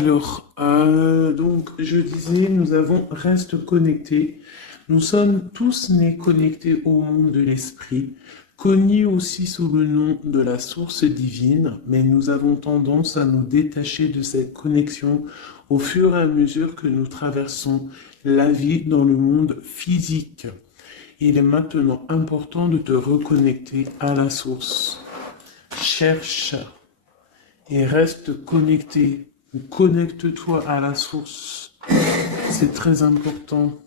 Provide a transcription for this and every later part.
Donc, je disais, reste connectés. Nous sommes tous nés connectés au monde de l'esprit, connus aussi sous le nom de la source divine, mais nous avons tendance à nous détacher de cette connexion au fur et à mesure que nous traversons la vie dans le monde physique. Il est maintenant important de te reconnecter à la source. Cherche et reste connecté. Connecte-toi à la source. C'est très important.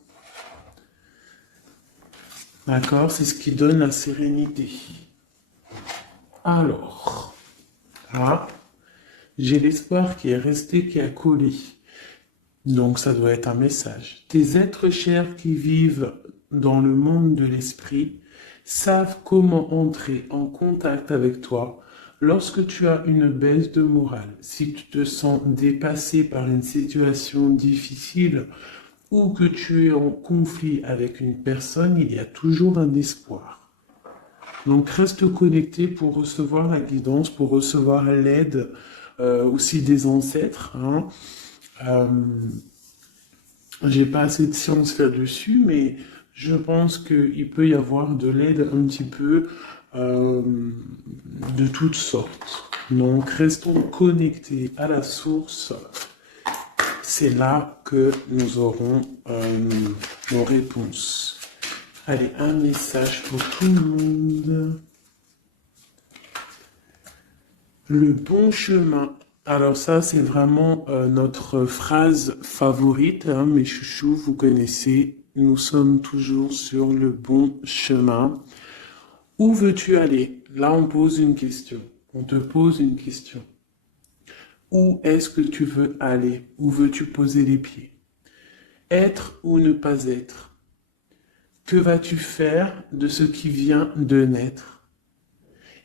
D'accord? C'est ce qui donne la sérénité. Alors, là, j'ai l'espoir qui est resté, qui a collé. Donc, ça doit être un message. Tes êtres chers qui vivent dans le monde de l'esprit savent comment entrer en contact avec toi lorsque tu as une baisse de morale, si tu te sens dépassé par une situation difficile ou que tu es en conflit avec une personne, il y a toujours un espoir. Donc reste connecté pour recevoir la guidance, pour recevoir l'aide aussi des ancêtres. J'ai pas assez de science là-dessus, mais je pense qu'il peut y avoir de l'aide un petit peu de toutes sortes. Donc restons connectés à la source. C'est là que nous aurons nos réponses. Allez, un message pour tout le monde. Le bon chemin. Alors ça, c'est vraiment notre phrase favorite, mes chouchous, vous connaissez. Nous sommes toujours sur le bon chemin. Où veux-tu aller? Là, on pose une question. On te pose une question. Où est-ce que tu veux aller? Où veux-tu poser les pieds? Être ou ne pas être? Que vas-tu faire de ce qui vient de naître?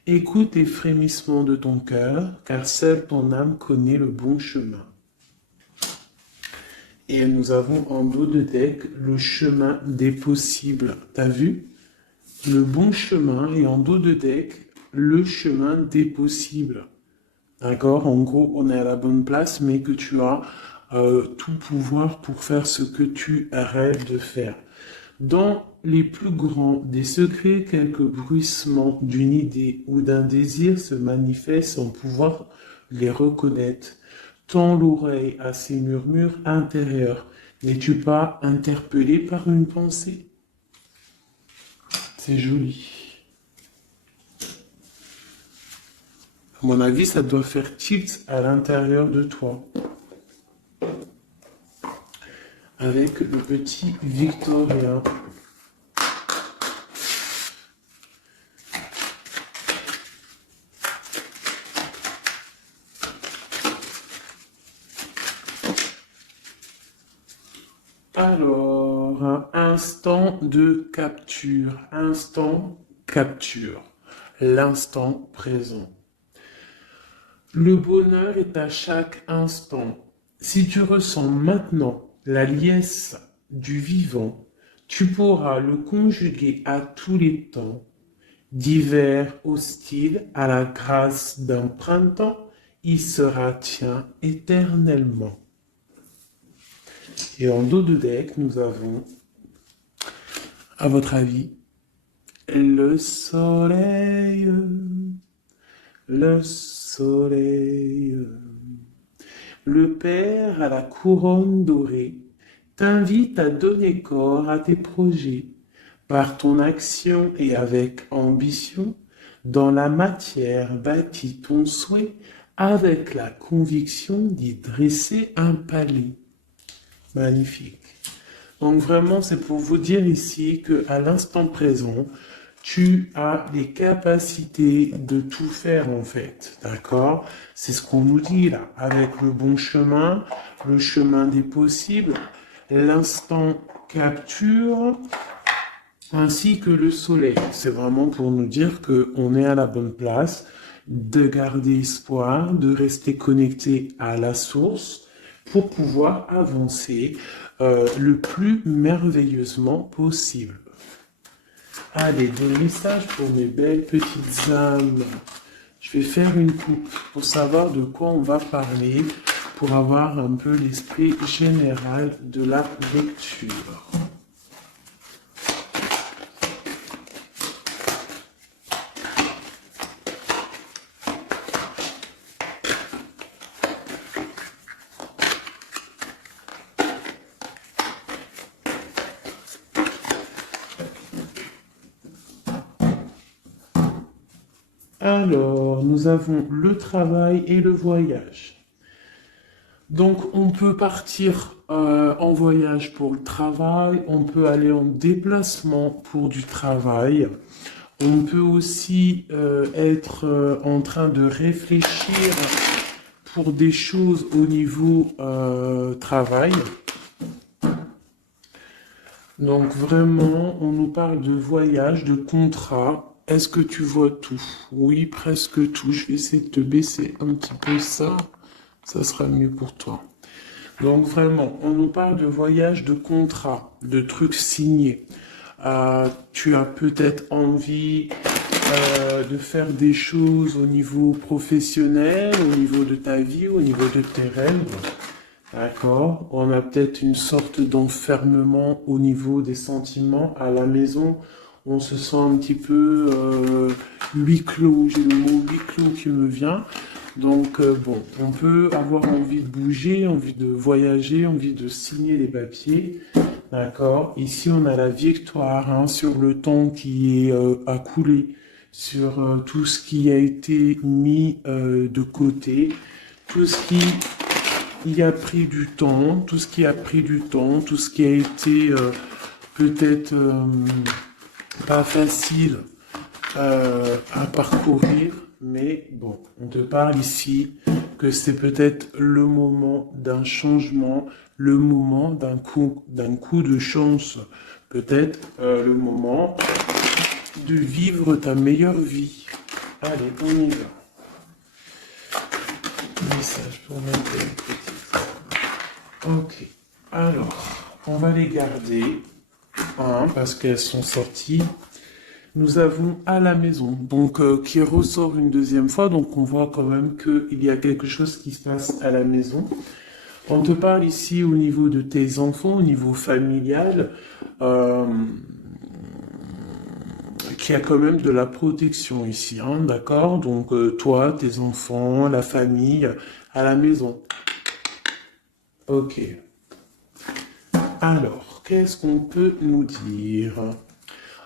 Écoute les frémissements de ton cœur, car seule ton âme connaît le bon chemin. Et nous avons en dos de deck le chemin des possibles. T'as vu? Le bon chemin et en dos de deck, le chemin des possibles. D'accord? En gros, on est à la bonne place, mais que tu as tout pouvoir pour faire ce que tu rêves de faire. Dans les plus grands des secrets, quelques bruissements d'une idée ou d'un désir se manifestent sans pouvoir les reconnaître. Tends l'oreille à ces murmures intérieurs. N'es-tu pas interpellé par une pensée? C'est joli. À mon avis, ça doit faire tilt à l'intérieur de toi. Avec le petit Victoria. Alors, instant de capture. Instant capture. L'instant présent. Le bonheur est à chaque instant. Si tu ressens maintenant la liesse du vivant, tu pourras le conjuguer à tous les temps. D'hiver hostile à la grâce d'un printemps, il sera tien éternellement. Et en dos de deck, nous avons, à votre avis, le soleil, le soleil. Le Père à la couronne dorée t'invite à donner corps à tes projets par ton action et avec ambition. Dans la matière bâtis ton souhait avec la conviction d'y dresser un palais. Magnifique. Donc vraiment, c'est pour vous dire ici qu'à l'instant présent, tu as les capacités de tout faire en fait, d'accord? C'est ce qu'on nous dit là, avec le bon chemin, le chemin des possibles, l'instant capture, ainsi que le soleil. C'est vraiment pour nous dire qu'on est à la bonne place, de garder espoir, de rester connecté à la source pour pouvoir avancer le plus merveilleusement possible. Allez, des messages pour mes belles petites âmes. Je vais faire une coupe pour savoir de quoi on va parler pour avoir un peu l'esprit général de la lecture. Alors, nous avons le travail et le voyage. Donc, on peut partir en voyage pour le travail, on peut aller en déplacement pour du travail, on peut aussi être en train de réfléchir pour des choses au niveau travail. Donc, vraiment, on nous parle de voyage, de contrat. Est-ce que tu vois tout? Oui, presque tout. Je vais essayer de te baisser un petit peu ça. Ça sera mieux pour toi. Donc vraiment, on nous parle de voyage, de contrat, de trucs signés. Tu as peut-être envie de faire des choses au niveau professionnel, au niveau de ta vie, au niveau de tes rêves. D'accord? On a peut-être une sorte d'enfermement au niveau des sentiments à la maison. On se sent un petit peu huis clos. J'ai le mot huis clos qui me vient. Donc bon, on peut avoir envie de bouger, envie de voyager, envie de signer les papiers. D'accord? Ici, on a la victoire hein, sur le temps qui est à couler, sur tout ce qui a été mis de côté, tout ce qui a pris du temps, tout ce qui a pris du temps, tout ce qui a été peut-être pas facile à parcourir, mais bon, on te parle ici que c'est peut-être le moment d'un changement, le moment d'un coup de chance, peut-être le moment de vivre ta meilleure vie. Allez, on y va. Message pour mettre les petites. Ok, alors, on va les garder, hein, parce qu'elles sont sorties. Nous avons à la maison, donc qui ressort une deuxième fois, donc on voit quand même qu'il y a quelque chose qui se passe à la maison. On te parle ici au niveau de tes enfants, au niveau familial, qu'il y a quand même de la protection ici, hein, d'accord? Donc toi, tes enfants, la famille, à la maison. Ok. Alors, qu'est-ce qu'on peut nous dire?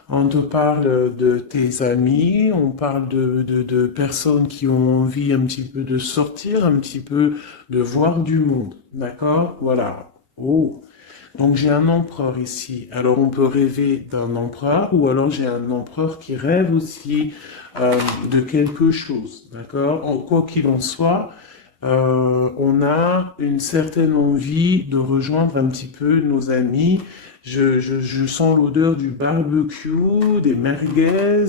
On te parle de tes amis, on parle de personnes qui ont envie un petit peu de sortir, un petit peu de voir du monde. D'accord? Voilà. Oh. Donc j'ai un empereur ici. Alors on peut rêver d'un empereur ou alors j'ai un empereur qui rêve aussi de quelque chose. D'accord? Quoi qu'il en soit, on a une certaine envie de rejoindre un petit peu nos amis. Je sens l'odeur du barbecue, des merguez,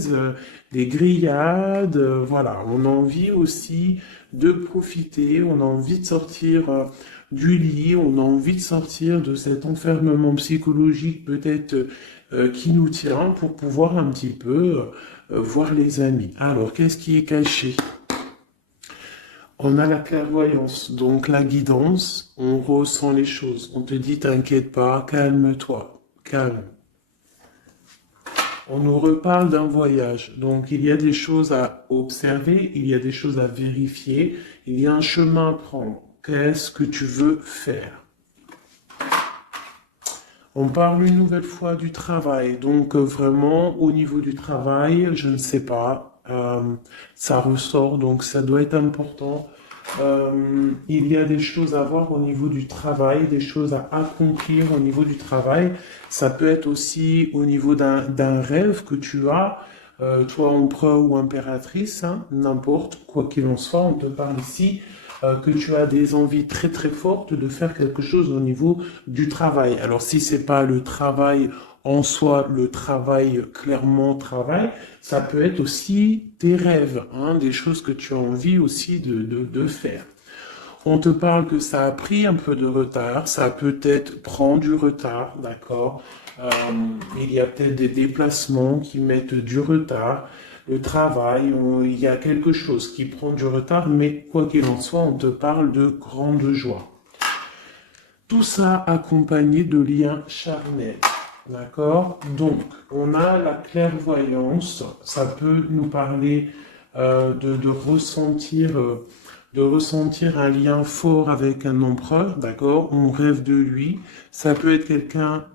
des grillades. Voilà, on a envie aussi de profiter, on a envie de sortir du lit, on a envie de sortir de cet enfermement psychologique peut-être qui nous tient pour pouvoir un petit peu voir les amis. Alors, qu'est-ce qui est caché? On a la clairvoyance, donc la guidance, on ressent les choses. On te dit, t'inquiète pas, calme-toi, calme. On nous reparle d'un voyage, donc il y a des choses à observer, il y a des choses à vérifier, il y a un chemin à prendre. Qu'est-ce que tu veux faire? On parle une nouvelle fois du travail, donc vraiment au niveau du travail, je ne sais pas. Ça ressort, donc ça doit être important. Il y a des choses à voir au niveau du travail, des choses à accomplir au niveau du travail. Ça peut être aussi au niveau d'un rêve que tu as, toi empereur ou impératrice, hein, n'importe, quoi qu'il en soit, on te parle ici que tu as des envies très très fortes de faire quelque chose au niveau du travail. Alors si c'est pas le travail en soi, le travail, clairement travail, ça peut être aussi tes rêves, hein, des choses que tu as envie aussi de faire. On te parle que ça a pris un peu de retard, ça peut-être prend du retard, d'accord? Il y a peut-être des déplacements qui mettent du retard. le travail, il y a quelque chose qui prend du retard, mais quoi qu'il en soit, on te parle de grande joie. Tout ça accompagné de liens charnels. D'accord? Donc, on a la clairvoyance, ça peut nous parler de ressentir un lien fort avec un empereur, d'accord? On rêve de lui. Ça peut être quelqu'un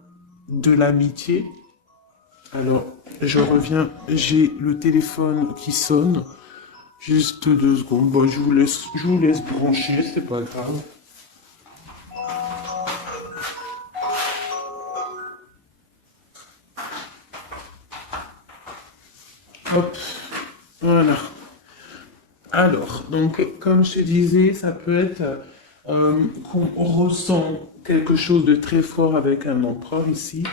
de l'amitié. Alors, je reviens, j'ai le téléphone qui sonne. Juste 2 secondes. Bon, je vous laisse brancher, c'est pas grave. Hop, voilà. Alors, donc, comme je te disais, ça peut être qu'on ressent quelque chose de très fort avec un empereur ici,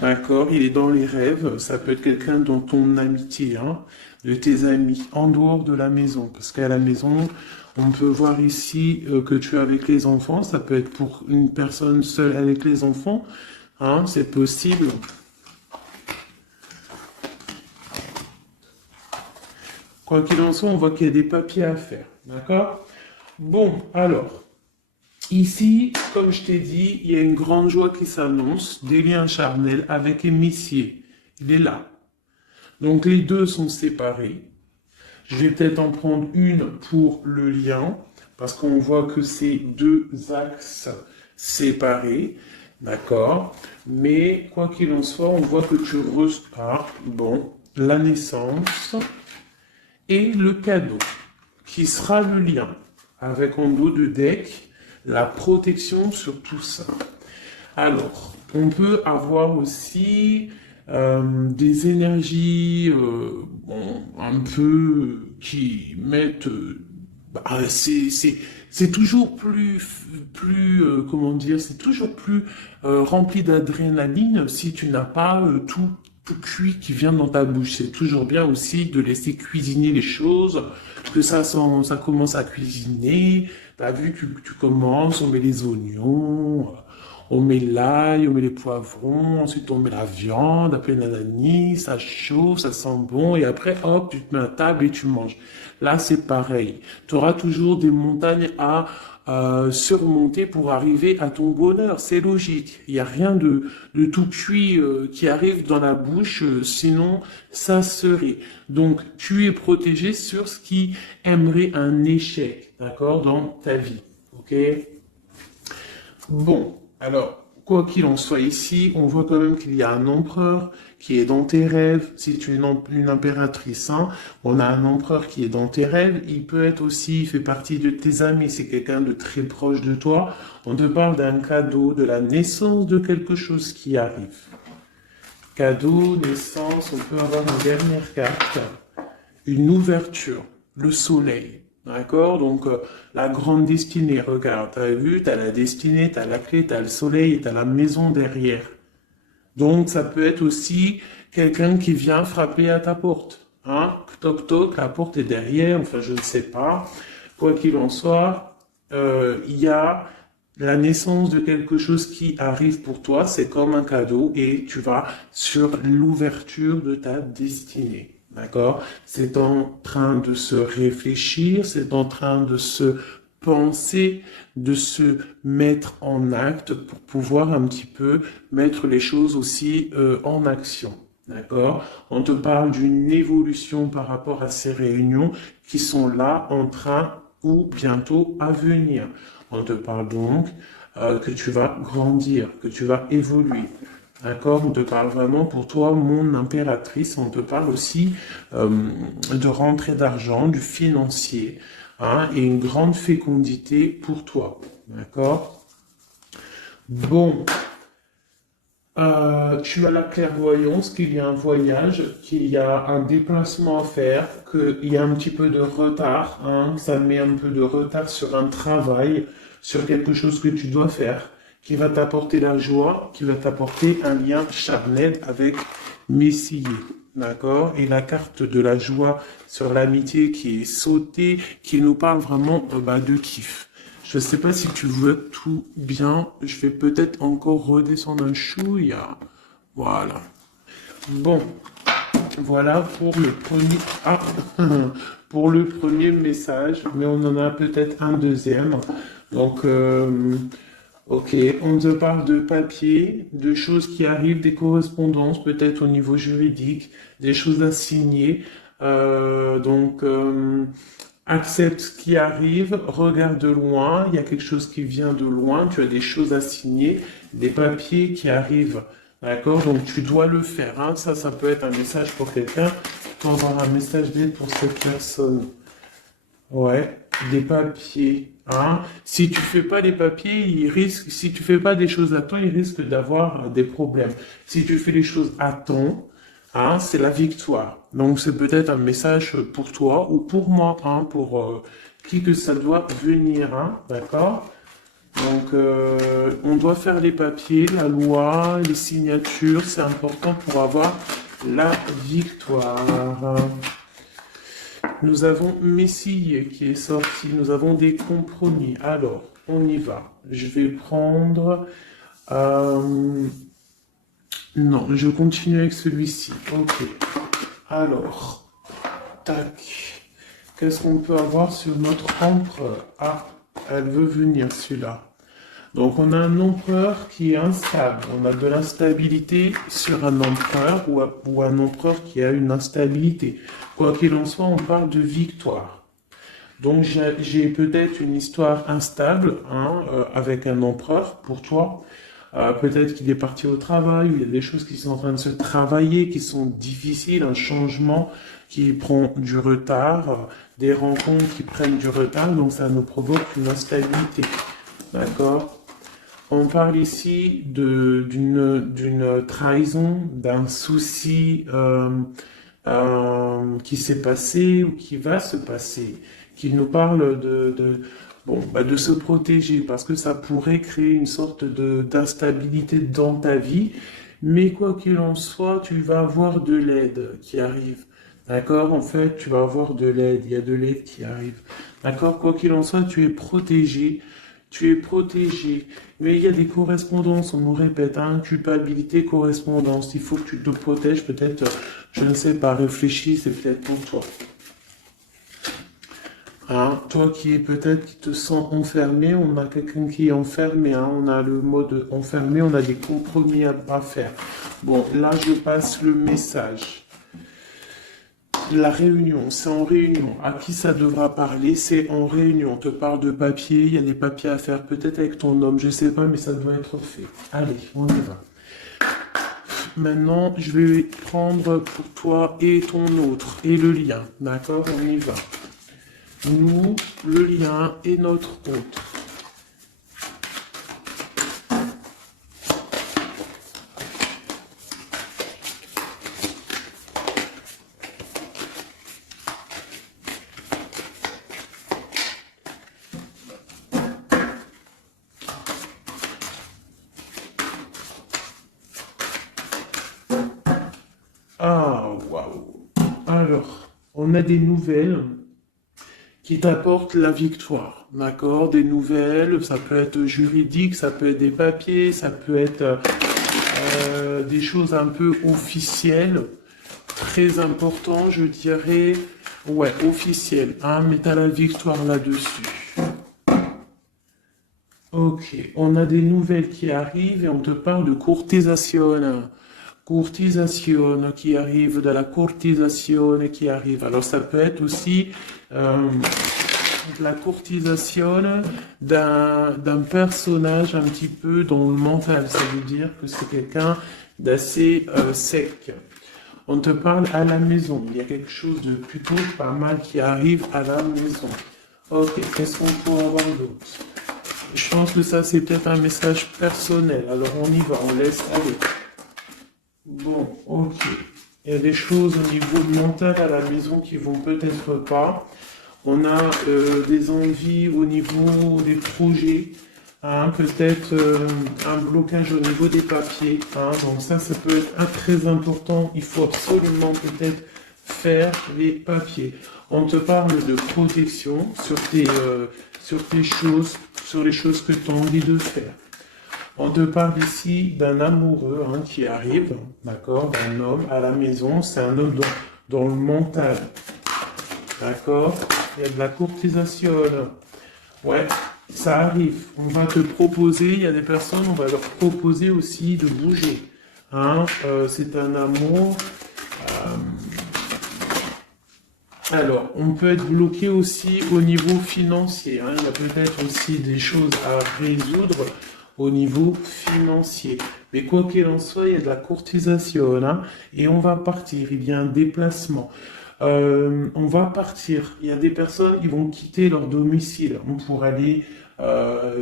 d'accord? Il est dans les rêves, ça peut être quelqu'un dont ton amitié, hein, de tes amis, en dehors de la maison, parce qu'à la maison, on peut voir ici que tu es avec les enfants, ça peut être pour une personne seule avec les enfants, hein, c'est possible. Quoi qu'il en soit, on voit qu'il y a des papiers à faire. D'accord? Bon, alors, ici, comme je t'ai dit, il y a une grande joie qui s'annonce, des liens charnels avec Émissier. Il est là. Donc, les deux sont séparés. Je vais peut-être en prendre une pour le lien, parce qu'on voit que c'est 2 axes séparés. D'accord? Mais, quoi qu'il en soit, on voit que tu repars. Bon, la naissance et le cadeau, qui sera le lien, avec en dos de deck, la protection sur tout ça. Alors, on peut avoir aussi des énergies bon, un peu qui mettent... c'est toujours comment dire, c'est toujours plus rempli d'adrénaline si tu n'as pas tout cuit qui vient dans ta bouche. C'est toujours bien aussi de laisser cuisiner les choses, que ça commence à cuisiner. T'as vu, tu commences, on met les oignons, on met l'ail, on met les poivrons, ensuite on met la viande, après nanani, ça chauffe, ça sent bon, et après, hop, tu te mets à table et tu manges. Là, c'est pareil. Tu auras toujours des montagnes à surmonter pour arriver à ton bonheur. C'est logique. Il n'y a rien de tout cuit qui arrive dans la bouche, sinon ça serait. Donc, tu es protégé sur ce qui aimerait un échec, d'accord, dans ta vie. Ok? Bon, alors, quoi qu'il en soit ici, on voit quand même qu'il y a un empereur qui est dans tes rêves. Si tu es une impératrice, hein, on a un empereur qui est dans tes rêves. Il peut être aussi, il fait partie de tes amis. C'est quelqu'un de très proche de toi. On te parle d'un cadeau, de la naissance de quelque chose qui arrive. Cadeau, naissance, on peut avoir une dernière carte. Une ouverture, le soleil. D'accord? Donc, la grande destinée, regarde, t'as vu, t'as la destinée, t'as la clé, t'as le soleil et t'as la maison derrière. Donc, ça peut être aussi quelqu'un qui vient frapper à ta porte. Hein? Toc toc, la porte est derrière, enfin, je ne sais pas. Quoi qu'il en soit, il y a la naissance de quelque chose qui arrive pour toi, c'est comme un cadeau et tu vas sur l'ouverture de ta destinée. D'accord? C'est en train de se réfléchir, c'est en train de se penser, de se mettre en acte pour pouvoir un petit peu mettre les choses aussi en action. D'accord? On te parle d'une évolution par rapport à ces réunions qui sont là en train ou bientôt à venir. On te parle donc que tu vas grandir, que tu vas évoluer. D'accord? On te parle vraiment pour toi, mon impératrice. On te parle aussi de rentrée d'argent, du financier, hein, et une grande fécondité pour toi. D'accord? Bon. Tu as la clairvoyance qu'il y a un voyage, qu'il y a un déplacement à faire, qu'il y a un petit peu de retard, hein, ça met un peu de retard sur un travail, sur quelque chose que tu dois faire, qui va t'apporter la joie, qui va t'apporter un lien charnel avec Messier. D'accord? Et la carte de la joie sur l'amitié qui est sautée, qui nous parle vraiment de kiff. Je ne sais pas si tu vois tout bien. Je vais peut-être encore redescendre un chouïa. Voilà. Bon. Voilà pour le premier, pour le premier message, mais on en a peut-être un deuxième. Donc, ok, on te parle de papier, de choses qui arrivent, des correspondances, peut-être au niveau juridique, des choses à signer. Accepte ce qui arrive, regarde de loin, il y a quelque chose qui vient de loin, tu as des choses à signer, des papiers qui arrivent. D'accord? Donc tu dois le faire. Hein. Ça peut être un message pour quelqu'un, tu peux avoir un message d'aide pour cette personne. Ouais, des papiers. Hein. Si tu fais pas les papiers, si tu fais pas des choses à temps, il risque d'avoir des problèmes. Si tu fais les choses à temps, hein, c'est la victoire. Donc c'est peut-être un message pour toi ou pour moi, hein, pour qui que ça doit venir, hein, d'accord? Donc on doit faire les papiers, la loi, les signatures, c'est important pour avoir la victoire. Nous avons Messie qui est sorti, nous avons des compromis. Alors, on y va. Je vais prendre... Non, je continue avec celui-ci. Ok. Alors, tac. Qu'est-ce qu'on peut avoir sur notre empereur? Ah, elle veut venir, celui-là. Donc, on a un empereur qui est instable. On a de l'instabilité sur un empereur ou un empereur qui a une instabilité. Quoi qu'il en soit, on parle de victoire. Donc, j'ai peut-être une histoire instable hein, avec un empereur pour toi. Peut-être qu'il est parti au travail, ou il y a des choses qui sont en train de se travailler, qui sont difficiles, un changement qui prend du retard, des rencontres qui prennent du retard, donc ça nous provoque une instabilité. D'accord? On parle ici d'une trahison, d'un souci qui s'est passé ou qui va se passer, qui nous parle de se protéger parce que ça pourrait créer une sorte d'instabilité dans ta vie. Mais quoi qu'il en soit, tu vas avoir de l'aide qui arrive. D'accord? En fait, tu vas avoir de l'aide. Il y a de l'aide qui arrive. D'accord? Quoi qu'il en soit, tu es protégé. Tu es protégé. Mais il y a des correspondances, on nous répète, hein, culpabilité, correspondance. Il faut que tu te protèges, peut-être, je ne sais pas, réfléchis, c'est peut-être pour toi. Hein, toi qui te sens enfermé, on a quelqu'un qui est enfermé, hein, on a le mode enfermé, on a des compromis à faire. Bon, là je passe le message. La réunion, c'est en réunion. À qui ça devra parler? C'est en réunion. On te parle de papier, il y a des papiers à faire, peut-être avec ton homme, je sais pas, mais ça doit être fait. Allez, on y va. Maintenant, je vais prendre pour toi et ton autre, et le lien. D'accord? On y va. Nous, le lien et notre autre. Ah, waouh. Alors, on a des nouvelles qui t'apportent la victoire, d'accord? Des nouvelles, ça peut être juridique, ça peut être des papiers, ça peut être des choses un peu officielles, très important, je dirais, ouais, officielles, hein, mais t'as la victoire là-dessus. Ok, on a des nouvelles qui arrivent et on te parle de courtisation. Courtisation qui arrive, de la courtisation qui arrive. Alors ça peut être aussi la courtisation d'un personnage un petit peu dans le mental. Ça veut dire que c'est quelqu'un d'assez sec. On te parle à la maison. Il y a quelque chose de plutôt pas mal qui arrive à la maison. Ok, qu'est-ce qu'on peut avoir d'autre? Je pense que ça, c'est peut-être un message personnel. Alors, on y va, on laisse aller. Bon, ok. Il y a des choses au niveau mental à la maison qui vont peut-être pas. On a des envies au niveau des projets. Hein, peut-être un blocage au niveau des papiers. Hein, donc ça peut être très important. Il faut absolument peut-être faire les papiers. On te parle de protection sur tes choses, sur les choses que tu as envie de faire. On te parle ici d'un amoureux hein, qui arrive, d'accord, d'un homme à la maison. C'est un homme dans le mental, d'accord. Il y a de la courtisation. Ouais, ça arrive. On va te proposer, il y a des personnes, on va leur proposer aussi de bouger. Hein, c'est un amour. Alors, on peut être bloqué aussi au niveau financier. Hein. Il y a peut-être aussi des choses à résoudre au niveau financier. Mais quoi qu'il en soit, il y a de la courtisation. Hein, et on va partir. Il y a un déplacement. On va partir. Il y a des personnes qui vont quitter leur domicile pour aller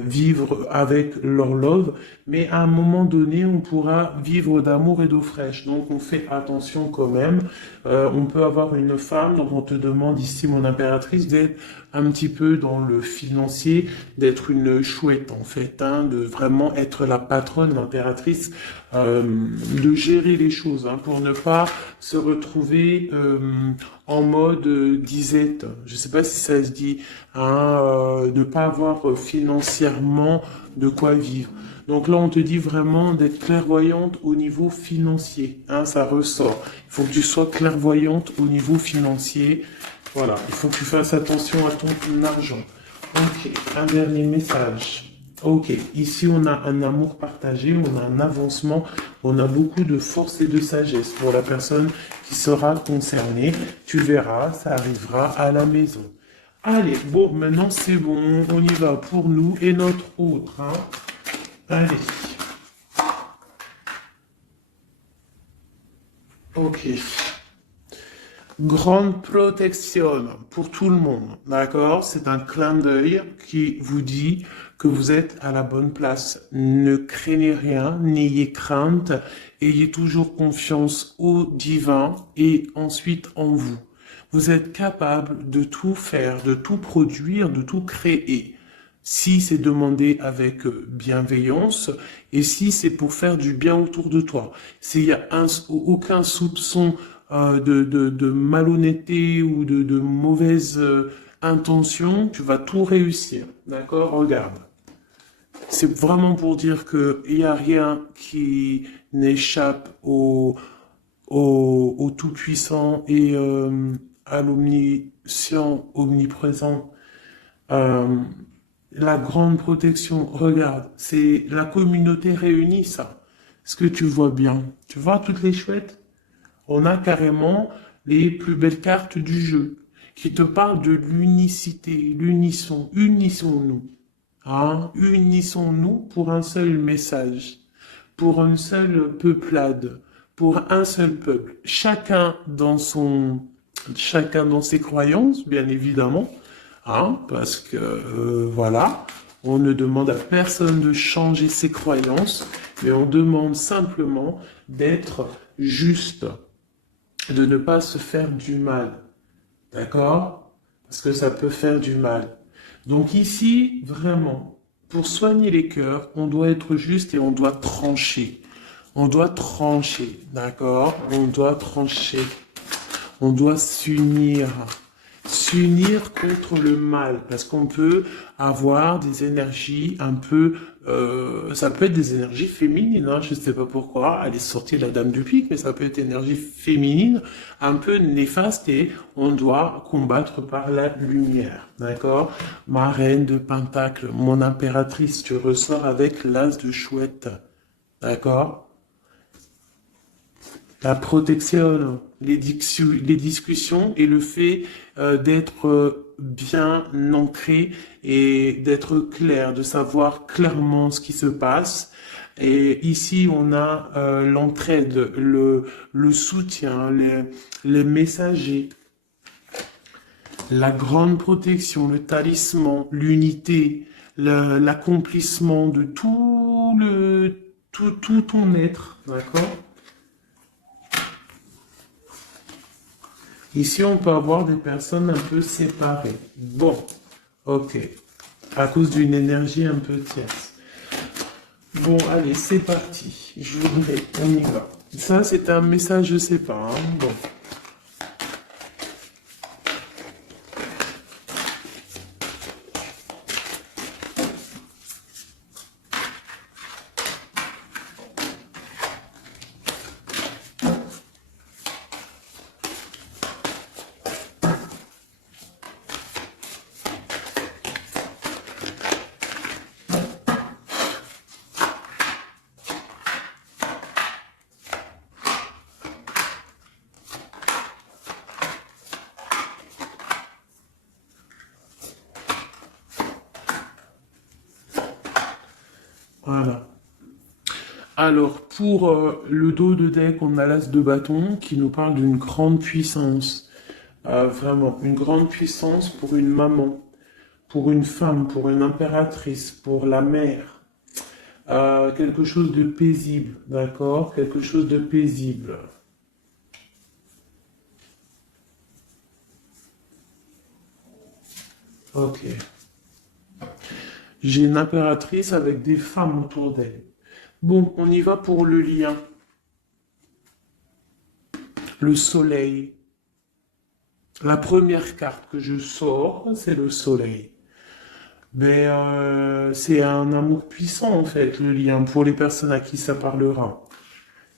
vivre avec leur love, mais à un moment donné, on pourra vivre d'amour et d'eau fraîche. Donc, on fait attention quand même. On peut avoir une femme, donc on te demande ici, mon impératrice, d'être un petit peu dans le financier, d'être une chouette en fait, hein, de vraiment être la patronne, l'impératrice, de gérer les choses, hein, pour ne pas se retrouver en mode disette. Je sais pas si ça se dit, hein, ne pas avoir financièrement de quoi vivre. Donc là, on te dit vraiment d'être clairvoyante au niveau financier. Hein, ça ressort. Il faut que tu sois clairvoyante au niveau financier. Voilà, il faut que tu fasses attention à ton argent. Ok, un dernier message. Ok, ici on a un amour partagé, on a un avancement, on a beaucoup de force et de sagesse pour la personne qui sera concernée. Tu verras, ça arrivera à la maison. Allez, bon, maintenant c'est bon, on y va pour nous et notre autre. Hein. Allez. Ok. Grande protection pour tout le monde, d'accord? C'est un clin d'œil qui vous dit que vous êtes à la bonne place. Ne craignez rien, n'ayez crainte, ayez toujours confiance au divin et ensuite en vous. Vous êtes capable de tout faire, de tout produire, de tout créer. Si c'est demandé avec bienveillance et si c'est pour faire du bien autour de toi. S'il y a aucun soupçon de malhonnêteté ou de mauvaise intention, tu vas tout réussir. D'accord? Regarde. C'est vraiment pour dire que il n'y a rien qui n'échappe au Tout-Puissant et à l'Omniscient, omniprésent. Euh, la grande protection, regarde, c'est la communauté réunie, ça. Est-ce que tu vois bien? Tu vois toutes les chouettes? On a carrément les plus belles cartes du jeu qui te parlent de l'unicité, l'unisson. Unissons-nous. Hein? Unissons-nous pour un seul message, pour une seule peuplade, pour un seul peuple. Chacun dans ses croyances, bien évidemment. Hein? Parce que, voilà, on ne demande à personne de changer ses croyances, mais on demande simplement d'être juste, de ne pas se faire du mal. D'accord? Parce que ça peut faire du mal. Donc ici, vraiment, pour soigner les cœurs, on doit être juste et on doit trancher. On doit trancher, d'accord? On doit trancher. On doit s'unir. S'unir contre le mal, parce qu'on peut avoir des énergies un peu, ça peut être des énergies féminines, hein, je ne sais pas pourquoi, elle est sortie la dame du pique, mais ça peut être énergie féminine, un peu néfaste, et on doit combattre par la lumière, d'accord? Ma reine de Pentacle, mon impératrice, tu ressors avec l'as de chouette, d'accord? La protection, les discussions et le fait d'être bien ancré et d'être clair, de savoir clairement ce qui se passe. Et ici, on a l'entraide, le soutien, les messagers, la grande protection, le talisman, l'unité, l'accomplissement de tout ton être, d'accord? Ici, on peut avoir des personnes un peu séparées. Bon, ok. À cause d'une énergie un peu tierce. Bon, allez, c'est parti. Je voudrais, on y va. Ça, c'est un message, je sais pas. Hein. Bon. Voilà. Alors, pour le dos de deck, on a l'as de bâton qui nous parle d'une grande puissance. Vraiment, une grande puissance pour une maman, pour une femme, pour une impératrice, pour la mère. Quelque chose de paisible, d'accord? Quelque chose de paisible. Ok. J'ai une impératrice avec des femmes autour d'elle. Bon, on y va pour le lien. Le soleil. La première carte que je sors, c'est le soleil. Mais c'est un amour puissant en fait, le lien, pour les personnes à qui ça parlera.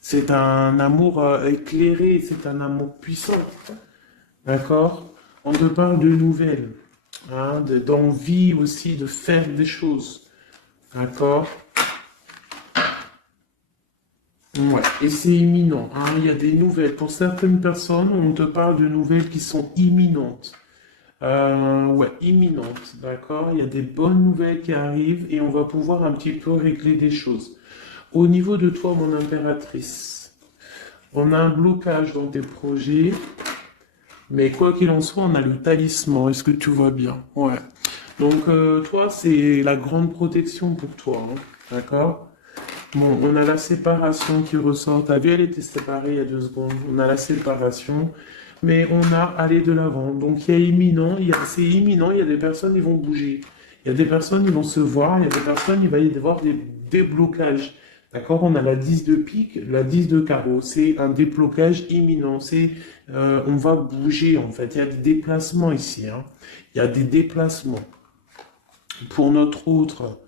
C'est un amour éclairé, c'est un amour puissant. D'accord? On te parle de nouvelles, hein, d'envie aussi de faire des choses. D'accord? Ouais, et c'est imminent, hein. Il y a des nouvelles. Pour certaines personnes, on te parle de nouvelles qui sont imminentes. Ouais, imminentes, d'accord? Il y a des bonnes nouvelles qui arrivent et on va pouvoir un petit peu régler des choses. Au niveau de toi, mon impératrice, on a un blocage dans tes projets, mais quoi qu'il en soit, on a le talisman. Est-ce que tu vois bien? Ouais. Donc, toi, c'est la grande protection pour toi, hein, d'accord? Bon, on a la séparation qui ressort. T'as vu, elle était séparée il y a 2 secondes. On a la séparation, mais on a aller de l'avant. Donc il y a imminent, c'est imminent. Il y a des personnes qui vont bouger. Il y a des personnes qui vont se voir. Il y a des personnes, il va y avoir des déblocages. D'accord? On a la 10 de pique, la 10 de carreau. C'est un déblocage imminent. On va bouger en fait. Il y a des déplacements ici, hein. Il y a des déplacements. Pour notre autre.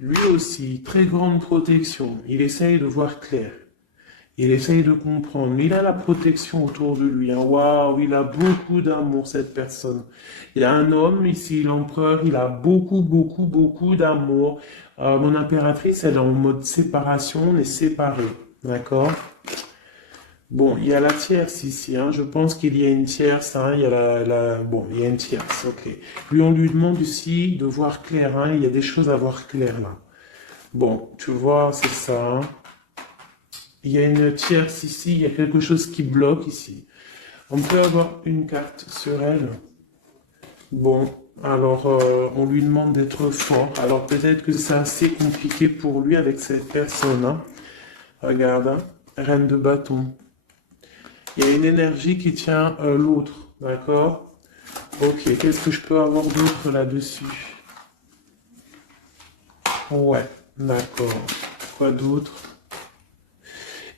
Lui aussi, très grande protection. Il essaye de voir clair. Il essaye de comprendre. Il a la protection autour de lui, hein. Waouh, il a beaucoup d'amour, cette personne. Il y a un homme ici, l'empereur, il a beaucoup, beaucoup, beaucoup d'amour. Mon impératrice, elle est en mode séparation, on est séparés. D'accord? Bon, il y a la tierce ici, hein. Je pense qu'il y a une tierce, hein. Il y a bon, il y a une tierce, ok. Lui, on lui demande ici de voir clair, hein. Il y a des choses à voir clair, là. Bon, tu vois, c'est ça, hein. Il y a une tierce ici, il y a quelque chose qui bloque ici. On peut avoir une carte sur elle. Bon, alors on lui demande d'être fort. Alors peut-être que c'est assez compliqué pour lui avec cette personne, hein. Regarde, hein. Reine de bâton. Il y a une énergie qui tient l'autre, d'accord? Ok, qu'est-ce que je peux avoir d'autre là-dessus? Ouais, d'accord. Quoi d'autre?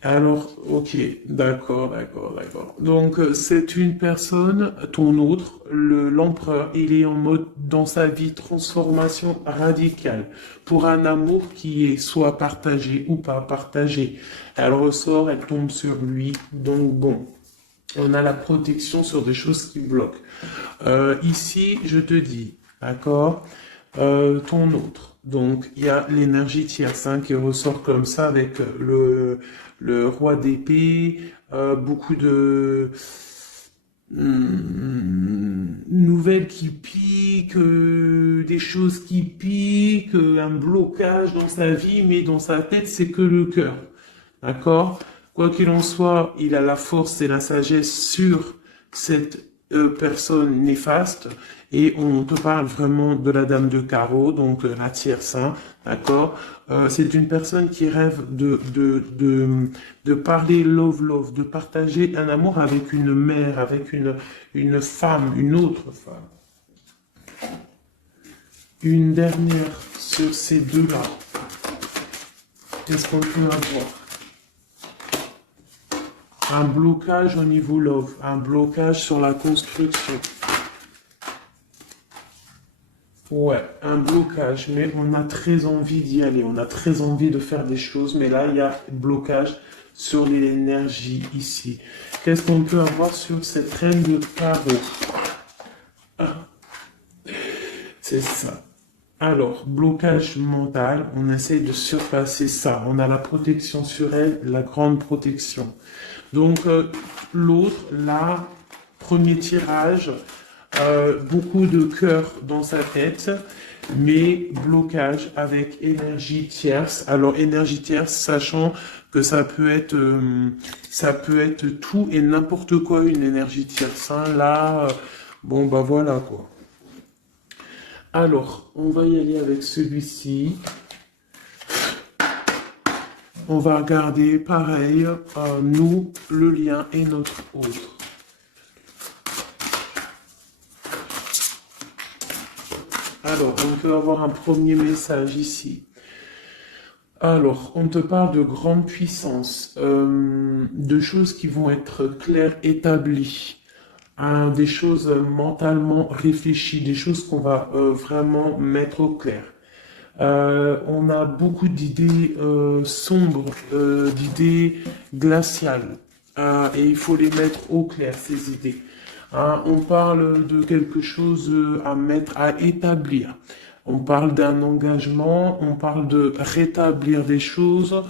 Alors, ok, d'accord, d'accord, d'accord. Donc, c'est une personne, ton autre, l'empereur, il est en mode, dans sa vie, transformation radicale, pour un amour qui est soit partagé ou pas partagé. Elle ressort, elle tombe sur lui, donc bon. On a la protection sur des choses qui bloquent. Ici, je te dis, d'accord, ton autre. Donc, il y a l'énergie tierce, hein, qui ressort comme ça avec le roi d'épée, beaucoup de nouvelles qui piquent, des choses qui piquent, un blocage dans sa vie, mais dans sa tête, c'est que le cœur. D'accord? Quoi qu'il en soit, il a la force et la sagesse sur cette personne néfaste. Et on te parle vraiment de la dame de carreau, donc la tierce, hein, d'accord? C'est une personne qui rêve de parler love, de partager un amour avec une mère, avec une femme, une autre femme. Une dernière sur ces deux-là. Qu'est-ce qu'on peut avoir? Un blocage au niveau love, un blocage sur la construction. Ouais, un blocage, mais on a très envie d'y aller, on a très envie de faire des choses, mais là, il y a blocage sur l'énergie ici. Qu'est-ce qu'on peut avoir sur cette reine de carreau? Ah, c'est ça. Alors, blocage mental, on essaie de surpasser ça. On a la protection sur elle, la grande protection. Donc, l'autre, là, premier tirage, beaucoup de cœur dans sa tête. mais blocage avec énergie tierce. Alors énergie tierce, sachant que ça peut être tout et n'importe quoi une énergie tierce. Hein. Là, bon bah voilà quoi. Alors, on va y aller avec celui-ci. On va regarder pareil, nous, le lien et notre autre. Alors, on peut avoir un premier message ici. Alors, on te parle de grande puissance, de choses qui vont être claires, établies, hein, des choses mentalement réfléchies, des choses qu'on va vraiment mettre au clair. On a beaucoup d'idées sombres, d'idées glaciales, et il faut les mettre au clair, ces idées. Hein, on parle de quelque chose à mettre, à établir. On parle d'un engagement, on parle de rétablir des choses,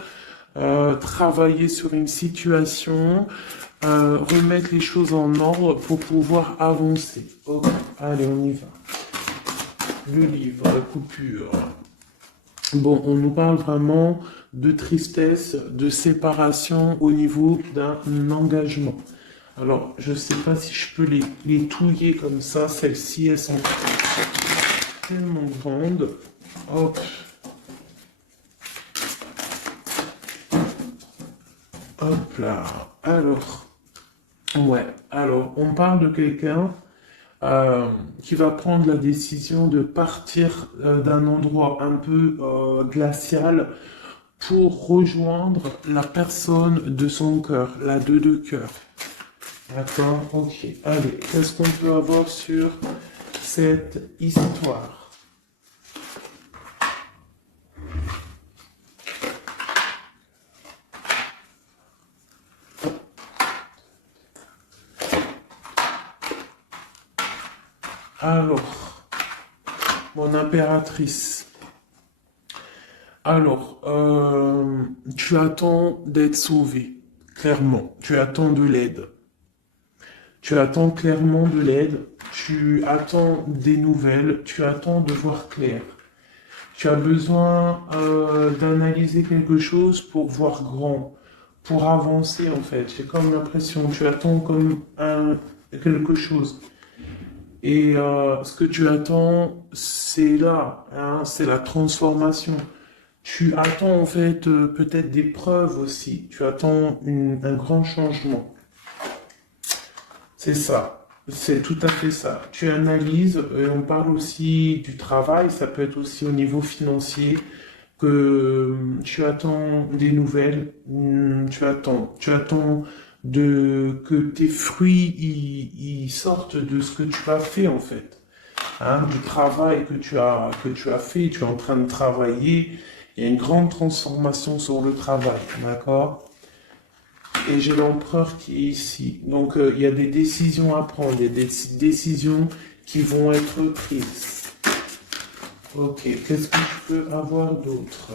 travailler sur une situation, remettre les choses en ordre pour pouvoir avancer. Ok, allez, on y va. Le livre, la coupure. Bon, on nous parle vraiment de tristesse, de séparation au niveau d'un engagement. Alors, je ne sais pas si je peux les touiller comme ça. Celles-ci, elles sont tellement grandes. Hop. Hop là. Alors, ouais. Alors, on parle de quelqu'un qui va prendre la décision de partir d'un endroit un peu glacial pour rejoindre la personne de son cœur, la deux de cœur. D'accord, ok. Allez, qu'est-ce qu'on peut avoir sur cette histoire? Alors, mon impératrice. Alors, tu attends d'être sauvé, clairement. Tu attends de l'aide. Tu attends clairement de l'aide, tu attends des nouvelles, tu attends de voir clair. Tu as besoin d'analyser quelque chose pour voir grand, pour avancer en fait. J'ai comme l'impression, tu attends comme quelque chose. Et ce que tu attends, c'est là, hein, c'est la transformation. Tu attends en fait peut-être des preuves aussi. Tu attends un grand changement. C'est ça, c'est tout à fait ça. Tu analyses, et on parle aussi du travail, ça peut être aussi au niveau financier, que tu attends des nouvelles, tu attends que tes fruits ils sortent de ce que tu as fait en fait. Hein, du travail que tu as fait, tu es en train de travailler, il y a une grande transformation sur le travail, d'accord? Et j'ai l'empereur qui est ici. Donc, il y a des décisions à prendre, il y a des décisions qui vont être prises. Ok, qu'est-ce que je peux avoir d'autre?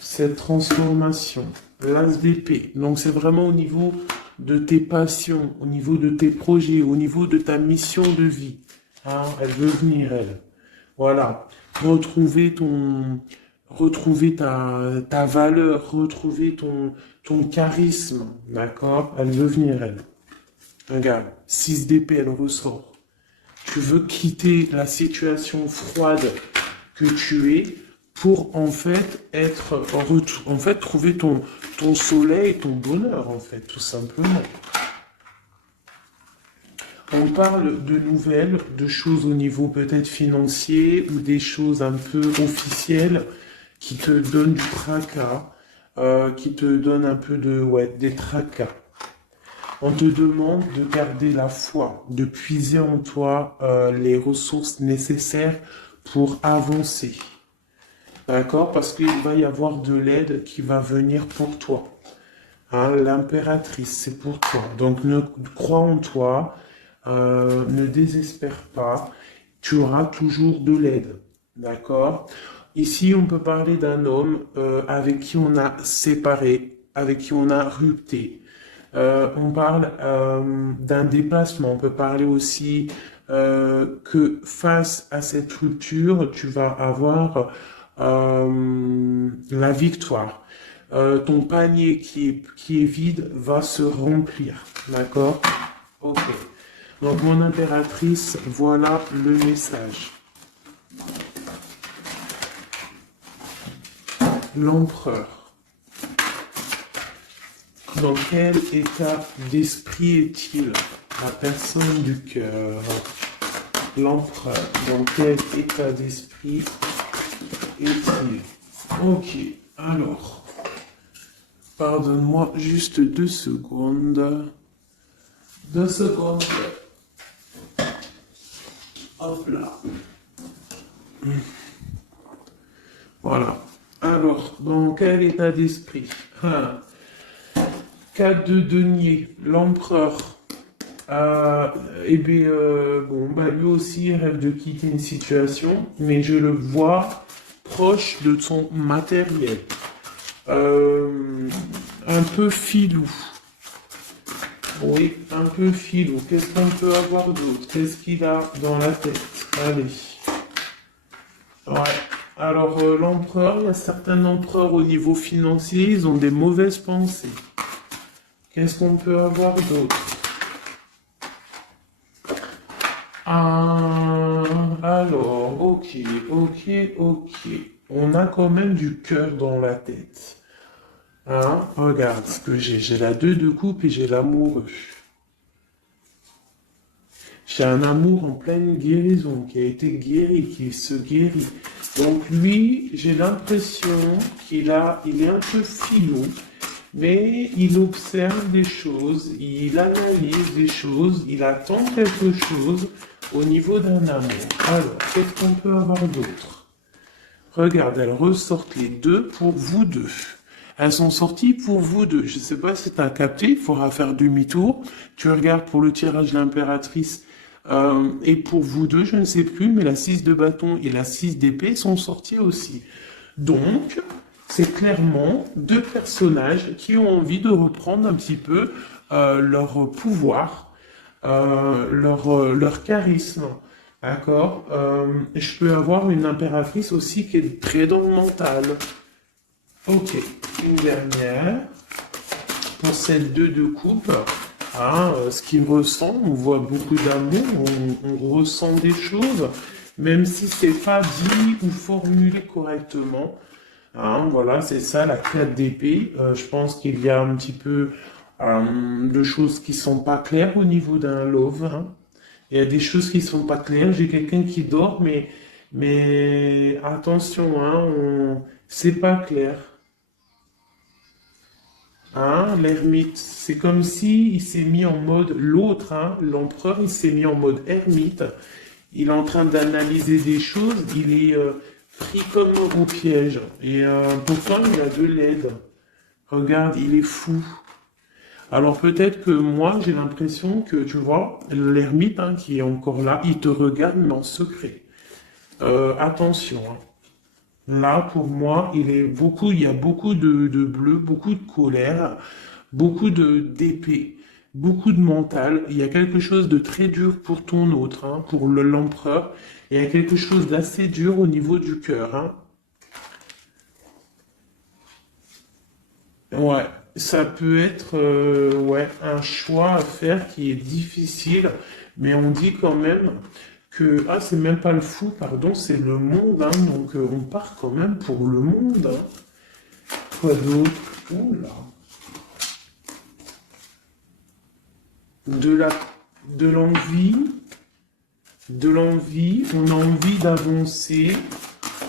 Cette transformation, l'as d'épée. Donc, c'est vraiment au niveau de tes passions, au niveau de tes projets, au niveau de ta mission de vie. Hein, elle veut venir, elle. Voilà. Retrouver ta valeur, retrouver ton charisme, d'accord? Elle veut venir, elle. Regarde, 6 d'épée, elle ressort. Tu veux quitter la situation froide que tu es pour en fait trouver ton soleil, ton bonheur, en fait, tout simplement. On parle de nouvelles, de choses au niveau peut-être financier ou des choses un peu officielles qui te donnent du tracas, qui te donnent un peu des tracas. On te demande de garder la foi, de puiser en toi les ressources nécessaires pour avancer. D'accord? Parce qu'il va y avoir de l'aide qui va venir pour toi. Hein, l'impératrice, c'est pour toi. Donc, crois en toi, ne désespère pas. Tu auras toujours de l'aide. D'accord? Ici, on peut parler d'un homme avec qui on a séparé, avec qui on a rupté. On parle d'un déplacement. On peut parler aussi que face à cette rupture, tu vas avoir la victoire. Ton panier qui est vide va se remplir. D'accord? Ok. Donc, mon impératrice, voilà le message. L'empereur. Dans quel état d'esprit est-il? La personne du cœur. L'empereur. Dans quel état d'esprit est-il? Ok. Alors, pardonne-moi juste 2 secondes. 2 secondes. Hop là. Voilà. Alors, dans quel état d'esprit? 4 de denier, l'empereur. Bon, bah, lui aussi rêve de quitter une situation, mais je le vois proche de son matériel. Un peu filou. Oui, un peu filou. Qu'est-ce qu'on peut avoir d'autre? Qu'est-ce qu'il a dans la tête? Allez. Ouais. Alors, l'empereur, il y a certains empereurs au niveau financier, ils ont des mauvaises pensées. Qu'est-ce qu'on peut avoir d'autre? Alors, ok. On a quand même du cœur dans la tête. Hein? Regarde ce que j'ai. J'ai la 2 de coupe et j'ai l'amoureux. J'ai un amour en pleine guérison, qui a été guéri, qui se guérit. Donc lui, j'ai l'impression il est un peu filou, mais il observe des choses, il analyse des choses, il attend quelque chose au niveau d'un amour. Alors, qu'est-ce qu'on peut avoir d'autre? Regarde, elles ressortent les 2 pour vous deux. Elles sont sorties pour vous deux. Je ne sais pas si tu as capté, il faudra faire demi-tour. Tu regardes pour le tirage de l'impératrice. Et pour vous deux, je ne sais plus, mais la 6 de bâton et la 6 d'épée sont sorties aussi. Donc, c'est clairement 2 personnages qui ont envie de reprendre un petit peu leur pouvoir, leur charisme. D'accord? Je peux avoir une impératrice aussi qui est très dans le mental. Ok, une dernière. Pour cette 2 de coupe, ce qu'il ressent, on voit beaucoup d'amour, on ressent des choses, même si c'est pas dit ou formulé correctement. Voilà, c'est ça la 4 d'épée. Je pense qu'il y a un petit peu de choses qui sont pas claires au niveau d'un love. Il y a des choses qui sont pas claires. J'ai quelqu'un qui dort, mais attention, c'est pas clair. L'ermite, c'est comme si il s'est mis en mode l'autre, l'empereur, il s'est mis en mode ermite. Il est en train d'analyser des choses, il est pris comme au piège. Et pourtant, il a de l'aide. Regarde, il est fou. Alors peut-être que moi, j'ai l'impression que, tu vois, l'ermite qui est encore là, il te regarde, mais en secret. Attention. Là, pour moi, il y a beaucoup de bleu, beaucoup de colère, beaucoup d'épée, beaucoup de mental. Il y a quelque chose de très dur pour ton autre, pour l'empereur. Il y a quelque chose d'assez dur au niveau du cœur. Ouais, ça peut être un choix à faire qui est difficile, mais on dit quand même que c'est même pas le fou, pardon, c'est le monde, donc on part quand même pour le monde. Quoi d'autre? Oula. De l'envie, on a envie d'avancer,